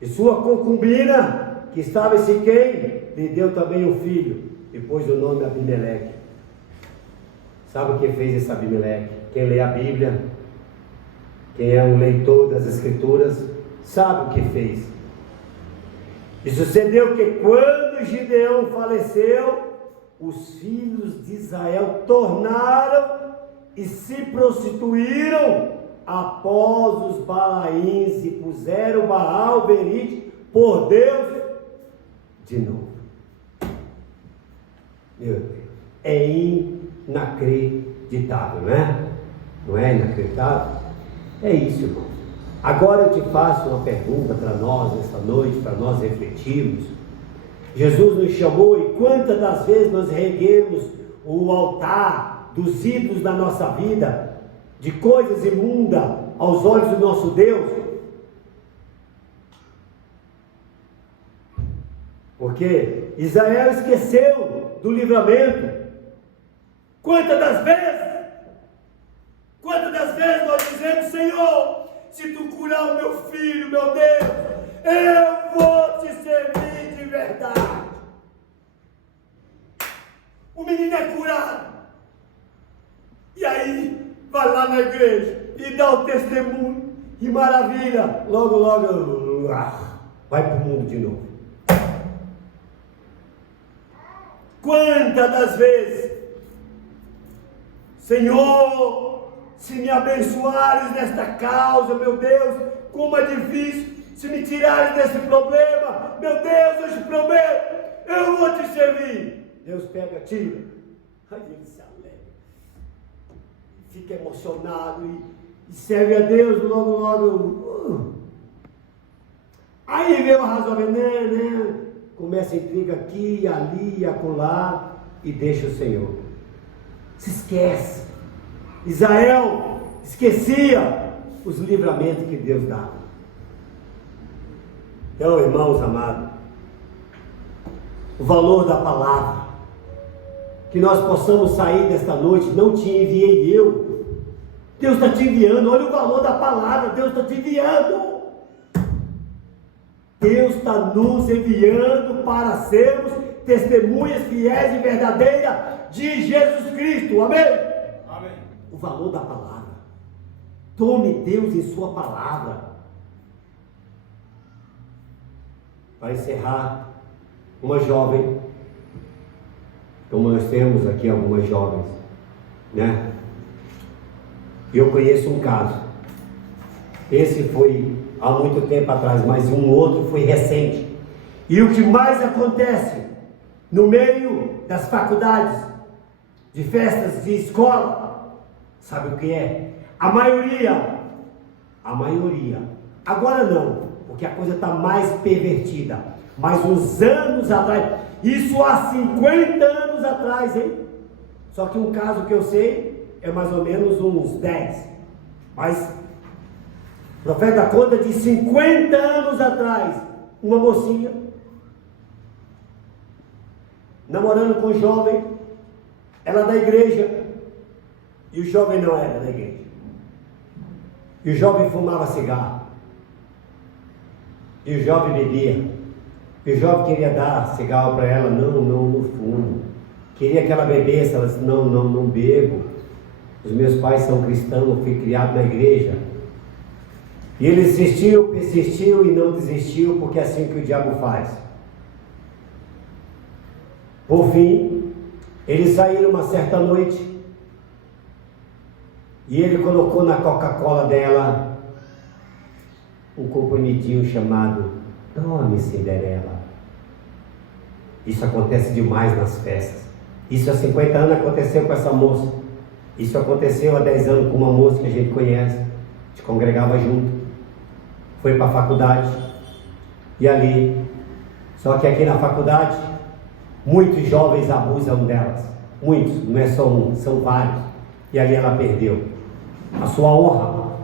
E sua concubina, que estava em Siquém, lhe deu também um filho, e pôs o nome Abimeleque. Sabe o que fez esse Abimeleque? Quem lê a Bíblia, quem é um leitor das Escrituras, sabe o que fez. E sucedeu que quando Gideão faleceu, os filhos de Israel tornaram e se prostituíram após os Balaíns e puseram Baal Berite por Deus de novo. Meu Deus, é inacreditável, não é? Não é inacreditável? É isso, irmão. Agora eu te faço uma pergunta para nós nesta noite, para nós refletirmos. Jesus nos chamou, e quantas das vezes nós reguemos o altar dos ídolos da nossa vida, de coisas imundas aos olhos do nosso Deus? Porque Israel esqueceu do livramento. Quantas das vezes nós dizemos: Senhor, se tu curar o meu filho, meu Deus, eu vou te servir de verdade. O menino é curado, e aí vai lá na igreja e dá o testemunho, e maravilha, logo vai para o mundo de novo. Quantas das vezes, Senhor, se me abençoares nesta causa, meu Deus, como é difícil, se me tirares desse problema, meu Deus, eu te prometo, eu vou te servir. Deus pega, tira, aí ele se alegra, fica emocionado e serve a Deus logo. Aí vem o razoável, né? Começa a intriga aqui, ali, acolá, e deixa o Senhor. Se esquece. Israel esquecia os livramentos que Deus dava. Então, irmãos amados, o valor da palavra, que nós possamos sair desta noite. Não te enviei eu, Deus está te enviando. Olha o valor da palavra, Deus está te enviando. Deus está nos enviando para sermos testemunhas fiéis e verdadeiras de Jesus Cristo. Amém? Amém. O valor da palavra. Tome Deus em sua palavra. Para encerrar, uma jovem, como nós temos aqui algumas jovens, né? E eu conheço um caso. Esse foi há muito tempo atrás, mas um outro foi recente. E o que mais acontece no meio das faculdades, de festas de escola, sabe o que é? A maioria, agora não, porque a coisa está mais pervertida. Mas uns anos atrás, isso há 50 anos atrás, hein? Só que um caso que eu sei é mais ou menos uns 10. Mas o profeta conta de 50 anos atrás, uma mocinha namorando com um jovem, ela da igreja, e o jovem não era da igreja. E o jovem fumava cigarro, e o jovem bebia, e o jovem queria dar cigarro para ela, não fumo. Queria que ela bebesse, ela disse, não bebo. Os meus pais são cristãos, eu fui criado na igreja. E ele insistiu, persistiu e não desistiu, porque é assim que o diabo faz. Por fim, eles saíram uma certa noite, e ele colocou na Coca-Cola dela um comprimidinho chamado Tome, Cinderela. Isso acontece demais nas festas. Isso há 50 anos aconteceu com essa moça. Isso aconteceu há 10 anos com uma moça que a gente conhece, a gente congregava junto. Foi para a faculdade, e ali, só que aqui na faculdade, muitos jovens abusam delas. Muitos, não é só um, são vários. E ali ela perdeu a sua honra.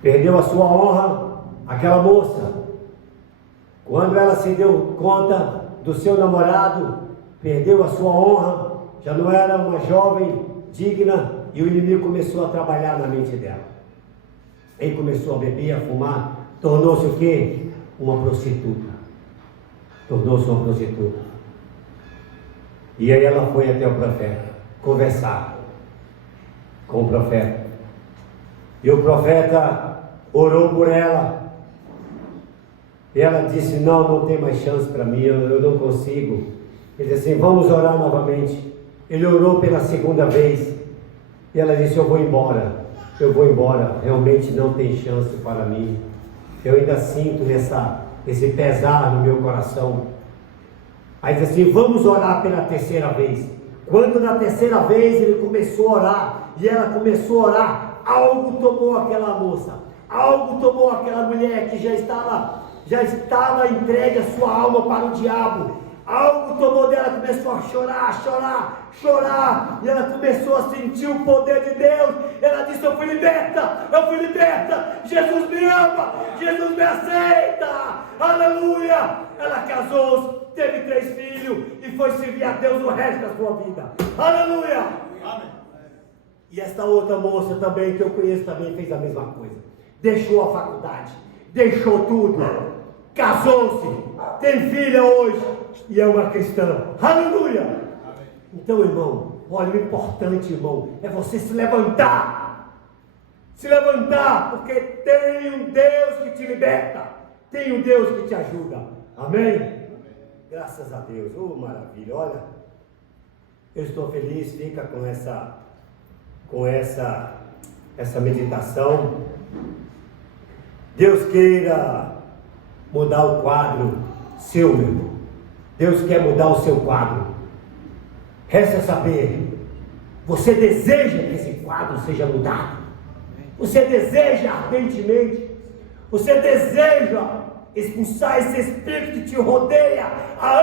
Perdeu a sua honra, aquela moça. Quando ela se deu conta do seu namorado, perdeu a sua honra, já não era uma jovem digna, e o inimigo começou a trabalhar na mente dela. Ele começou a beber, a fumar, tornou-se o quê? Uma prostituta. Tornou-se uma prostituta. E aí ela foi até o profeta, conversar com o profeta. E o profeta orou por ela. E ela disse, não tem mais chance para mim, eu não consigo. Ele disse assim, vamos orar novamente. Ele orou pela segunda vez. E ela disse, eu vou embora, realmente não tem chance para mim. Eu ainda sinto esse pesar no meu coração. Aí disse assim, vamos orar pela terceira vez. Quando na terceira vez ele começou a orar, e ela começou a orar, algo tomou aquela moça, algo tomou aquela mulher que já estava entregue a sua alma para o diabo. Algo tomou dela, começou a chorar, e ela começou a sentir o poder de Deus. Ela disse, eu fui liberta, Jesus me ama, Jesus me aceita, aleluia. Ela casou-se, teve 3 filhos, e foi servir a Deus o resto da sua vida, aleluia. Amém. E esta outra moça também, que eu conheço também, fez a mesma coisa. Deixou a faculdade, deixou tudo, casou-se, tem filha hoje, e é uma cristã, aleluia. Amém. Então, irmão, olha, o importante, irmão, é você se levantar, porque tem um Deus que te liberta, tem um Deus que te ajuda, amém? Amém. Graças a Deus, maravilha. Olha, eu estou feliz, fica com essa meditação. Deus queira mudar o quadro seu, meu irmão. Deus quer mudar o seu quadro. Resta saber, você deseja que esse quadro seja mudado? Você deseja ardentemente? Você deseja expulsar esse espírito que te rodeia há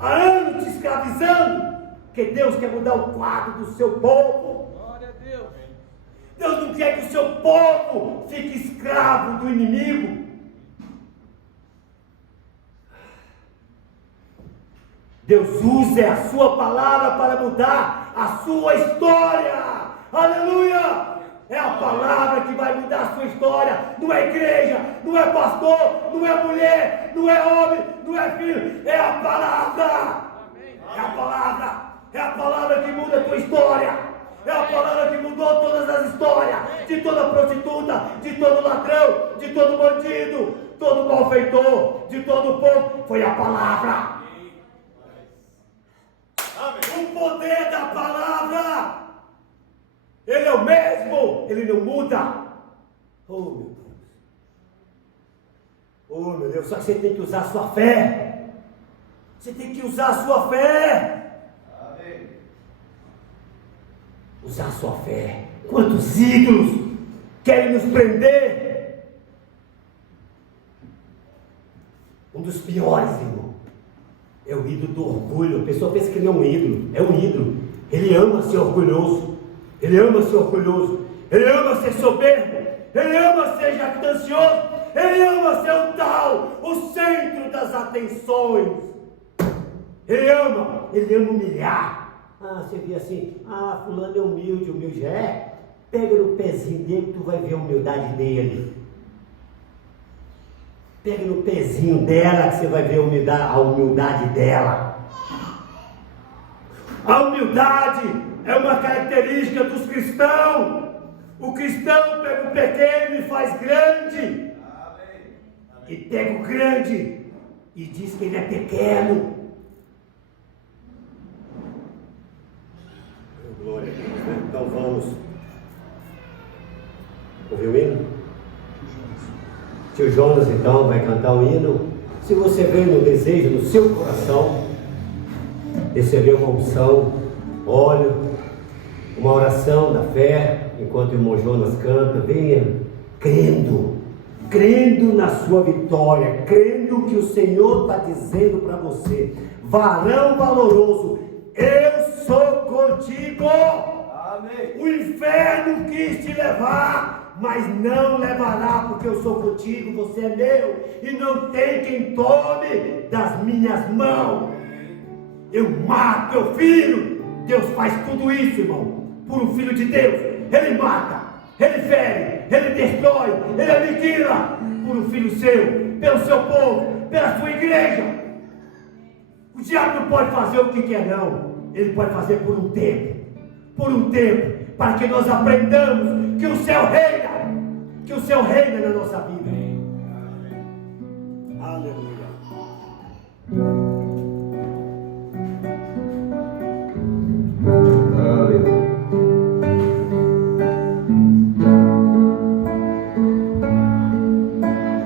anos te escravizando? Porque Deus quer mudar o quadro do seu povo. Glória a Deus. Deus não quer que o seu povo fique escravo do inimigo. Deus usa a sua palavra para mudar a sua história. Aleluia! É a palavra que vai mudar a sua história. Não é igreja, não é pastor, não é mulher, não é homem, não é filho. É a palavra. É a palavra. É a palavra que muda a tua história. É a palavra que mudou todas as histórias. De toda prostituta, de todo ladrão, de todo bandido, todo malfeitor, de todo o povo. Foi a palavra. O poder da palavra, ele é o mesmo, ele não muda. Oh meu Deus, oh meu Deus, só que você tem que usar a sua fé. Você tem que usar a sua fé. Amém. Usar a sua fé. Quantos ídolos querem nos prender? Um dos piores, irmão. É o ídolo do orgulho. A pessoa pensa que ele é um ídolo. É um ídolo. Ele ama ser orgulhoso. Ele ama ser orgulhoso. Ele ama ser soberbo. Ele ama ser jactancioso. Ele ama ser o tal, o centro das atenções. Ele ama humilhar. Ah, você vê assim, fulano é humilde, humilde é. Pega no pezinho dele, tu vai ver a humildade dele. Pega no pezinho dela, que você vai ver a humildade dela. A humildade é uma característica dos cristãos. O cristão pega o pequeno e faz grande. E pega o grande e diz que ele é pequeno. Glória a Deus, né? Então vamos ouvir o hino? Tio Jonas então vai cantar o hino. Se você veio no desejo no seu coração, receber uma unção, óleo, uma oração da fé, enquanto o irmão Jonas canta, venha crendo na sua vitória, crendo que o Senhor está dizendo para você, varão valoroso, eu sou contigo. Amém. O inferno quis te levar, mas não levará, porque eu sou contigo, você é meu, e não tem quem tome das minhas mãos. Eu mato, eu firo. Deus faz tudo isso, irmão, por um filho de Deus. Ele mata, ele fere, ele destrói, ele aniquila, por um filho seu, pelo seu povo, pela sua igreja. O diabo não pode fazer o que quer, não. Ele pode fazer por um tempo, para que nós aprendamos que o céu reina na nossa vida. Aleluia.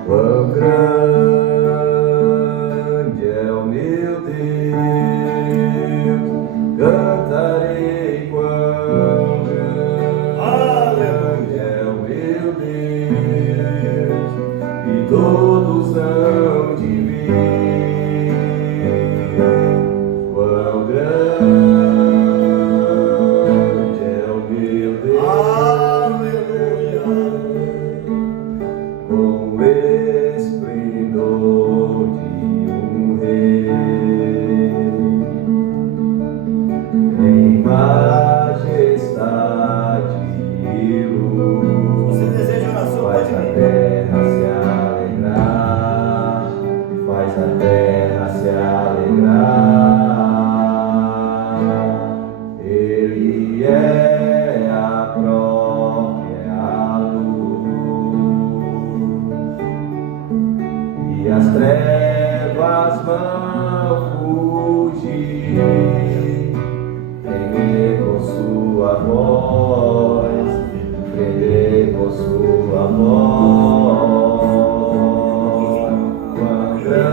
Quão grande é o meu Deus, cantarei quão grande é o meu Deus, e todos hão de ver quão grande é o meu Deus. Aleluia. Com o esplendor de um rei, em majestade e luz, Você deseja oração? faz Pode a vir. terra se alegrar, faz a terra se alegrar. Ele é a própria luz, e as trevas vão fugir, prender com sua voz, prender com sua voz. Quão grande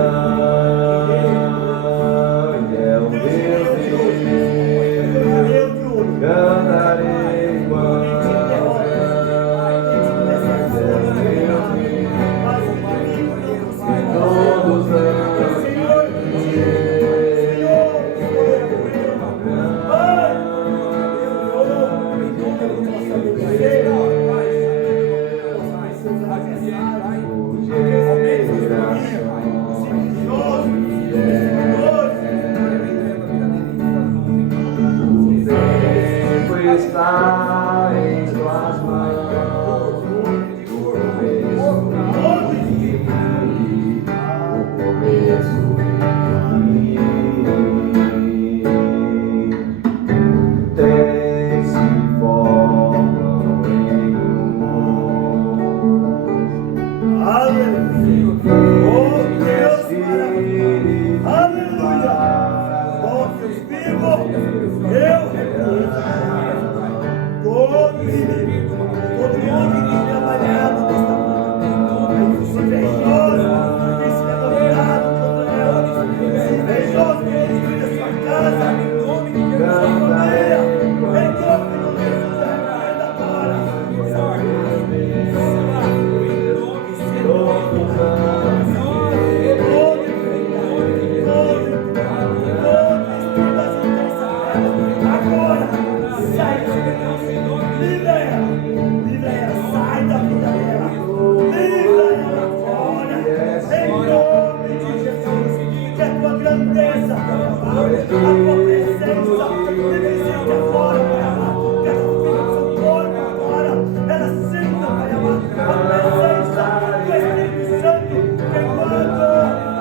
presença, Pai amado. A tua presença represente agora, Pai amado. Que ela fica no seu corpo agora. Ela sinta, Pai amado, a presença do Espírito Santo queimando.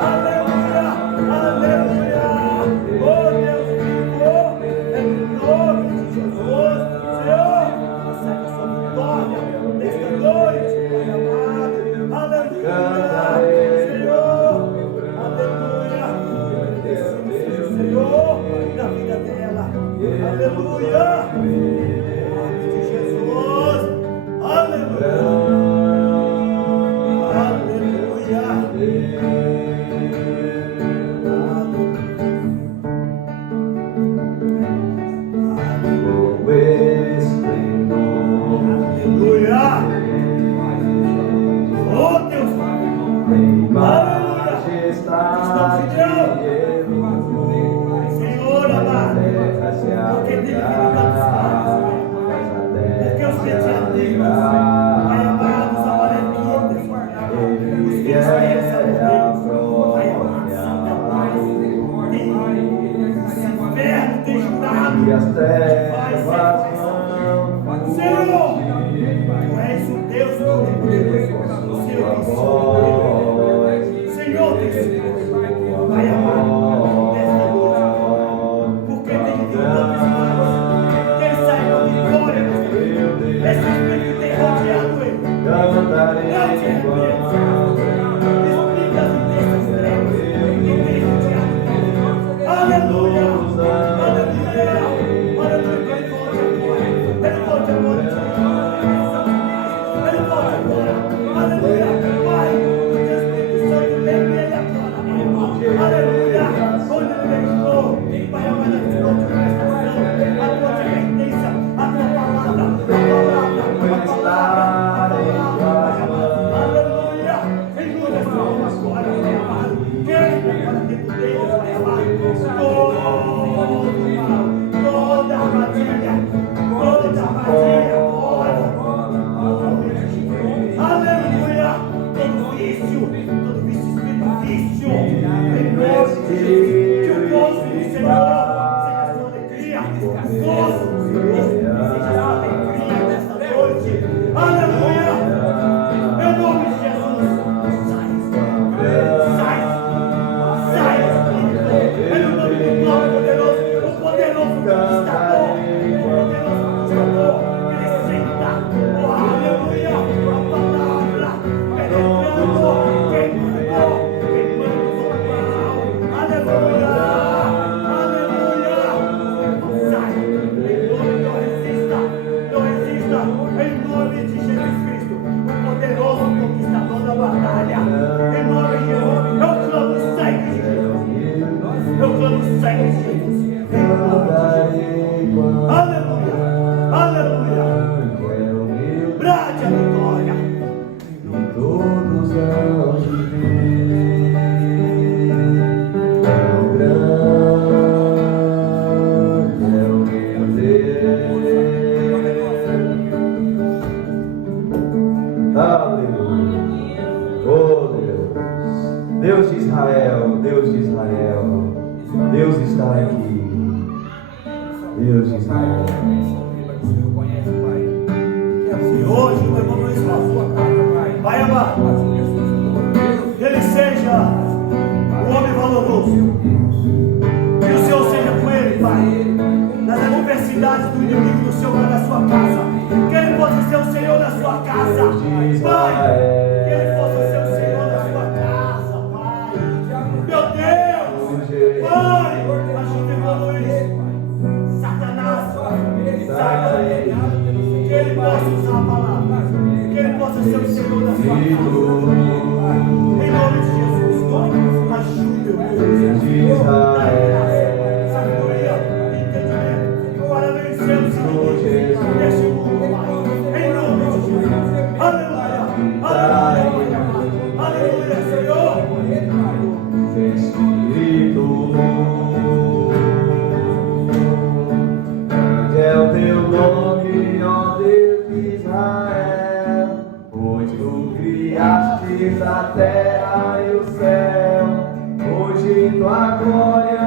Aleluia, aleluia. Oh Deus vivo, em nome de Jesus, Senhor, recebe a sua vitória nesta noite, Pai amado. Aleluia, Senhor, aleluia. Agradecemos, Senhor, na vida dela. Aleluia, em nome de Jesus. Aleluia, O esplendor aleluia. Oh Deus, em aleluia. majestade Senhor amado, porque tem que ligar dos caras, porque os medianinhos, Pai amado, os amalequitas, os filisteus, Pai amado, inferno tem jurado, e as vai trevas ser Senhor, tu és o Deus do seu Senhor, Senhor, tem sido, Pai amado, nesta noite, porque tem que ter que ele sai com vitória nesta noite, esse Espírito tem rodeado ele, não te arrependes, explica as intensas trevas, que tem rodeado ele, aleluia, aleluia, aleluia, ele volte agora, ele volte agora, ele volte agora, aleluia, Pai, o teu Espírito Santo lembre ele agora, Pai amado, aleluia, onde ele deixou, Pai amado, a tua manifestação, a tua advertência, a tua palavra, aleluia, inunda essa alma agora, Pai amado, queima para dentro dele, Pai amado, toda armadilha agora, aleluia, todo vício espírito, em nome de Jesus, que o gozo do Senhor seja a sua alegria, o gozo do Senhor seja a sua alegria nesta noite, aleluia, em nome de Jesus, sai, Espírito, em nome do nome poderoso, o poderoso conquistador, acrescenta, oh aleluia, a palavra, penetrando, queimando o mal, aleluia, sai, em nome, não resista, em nome de Jesus Cristo, o poderoso conquistador da batalha, em nome de Jesus, eu clamo o sangue de Jesus, eu clamo o sangue de Jesus, em nome de Jesus, aleluia, brade a vitória, todos hão de ver quão grande é o meu Deus. Aleluia. Oh Deus de Israel, Deus de Israel, Deus está aqui. Deus de Israel. se hoje o irmão Luiz Pai amado, ele seja um homem valoroso, que o Senhor seja com ele, Pai, nas adversidades do inimigo do Senhor lá na sua casa, que ele possa ser o Senhor da sua casa, Pai, que ele possa ser o Senhor da sua casa, Pai, meu Deus, Pai, ajuda o irmão Luiz, Satanás, sai dele, que ele possa usar a palavra, que ele possa ser o Senhor da sua casa, em nome de Jesus, ajude o meu Deus, sabedoria, entendimento, para vencer os inimigos deste mundo, Pai, em nome de Jesus, aleluia, aleluia, aleluia, Senhor, Espírito, grande é o teu nome, ó Deus de Israel, pois tu criaste a terra e o céu, hoje tua glória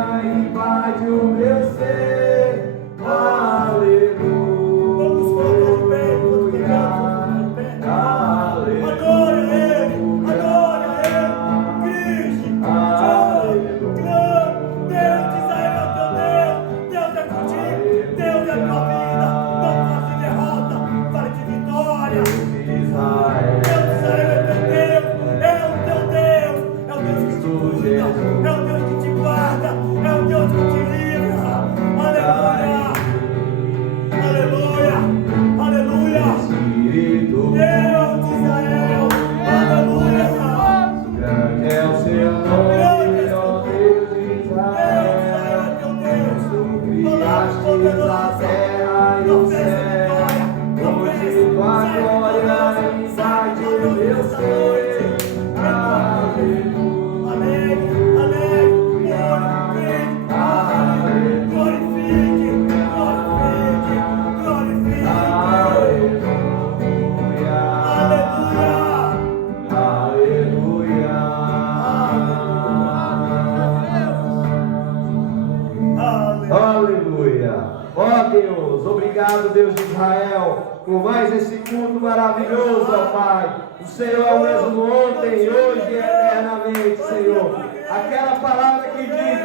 Deus. Obrigado, Deus de Israel, por mais esse culto maravilhoso, ó Pai. O Senhor é o mesmo ontem, hoje e eternamente, Senhor. Aquela palavra que diz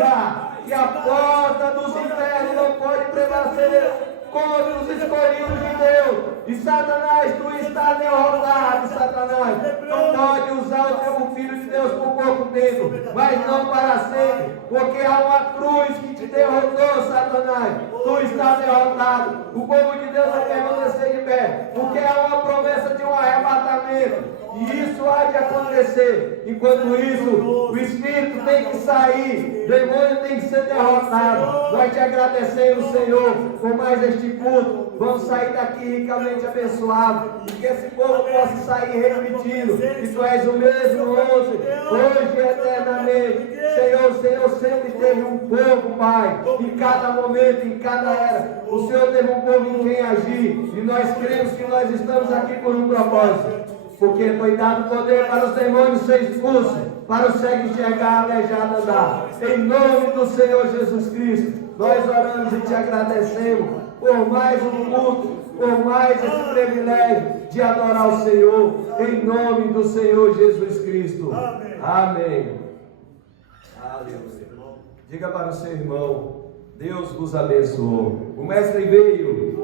que a porta dos infernos não pode prevalecer contra os escolhidos de Deus. E Satanás, tu está derrotado, Satanás. Não pode usar o teu Filho de Deus por pouco tempo, mas não para sempre, porque há uma cruz que te derrotou, Satanás. Tu está derrotado. O povo de Deus vai permanecer de pé, porque há uma promessa de um arrebatamento. E isso há de acontecer. Enquanto isso, o Espírito tem que sair, o demônio tem que ser derrotado. Nós te agradecemos, Senhor, por mais este culto. Vamos sair daqui ricamente abençoados, e que esse povo possa sair repetindo que tu és o mesmo ontem, hoje e eternamente. Senhor, o Senhor sempre teve um povo, Pai, em cada momento, em cada era. O Senhor teve um povo em quem agir, e nós cremos que nós estamos aqui por um propósito. Porque foi dado poder para os demônios ser expulsos, para o cego enxergar, aleijado andar. Em nome do Senhor Jesus Cristo, nós oramos e te agradecemos por mais um culto, por mais esse privilégio de adorar o Senhor, em nome do Senhor Jesus Cristo. Amém. Aleluia. Diga para o seu irmão: Deus vos abençoou. O mestre veio.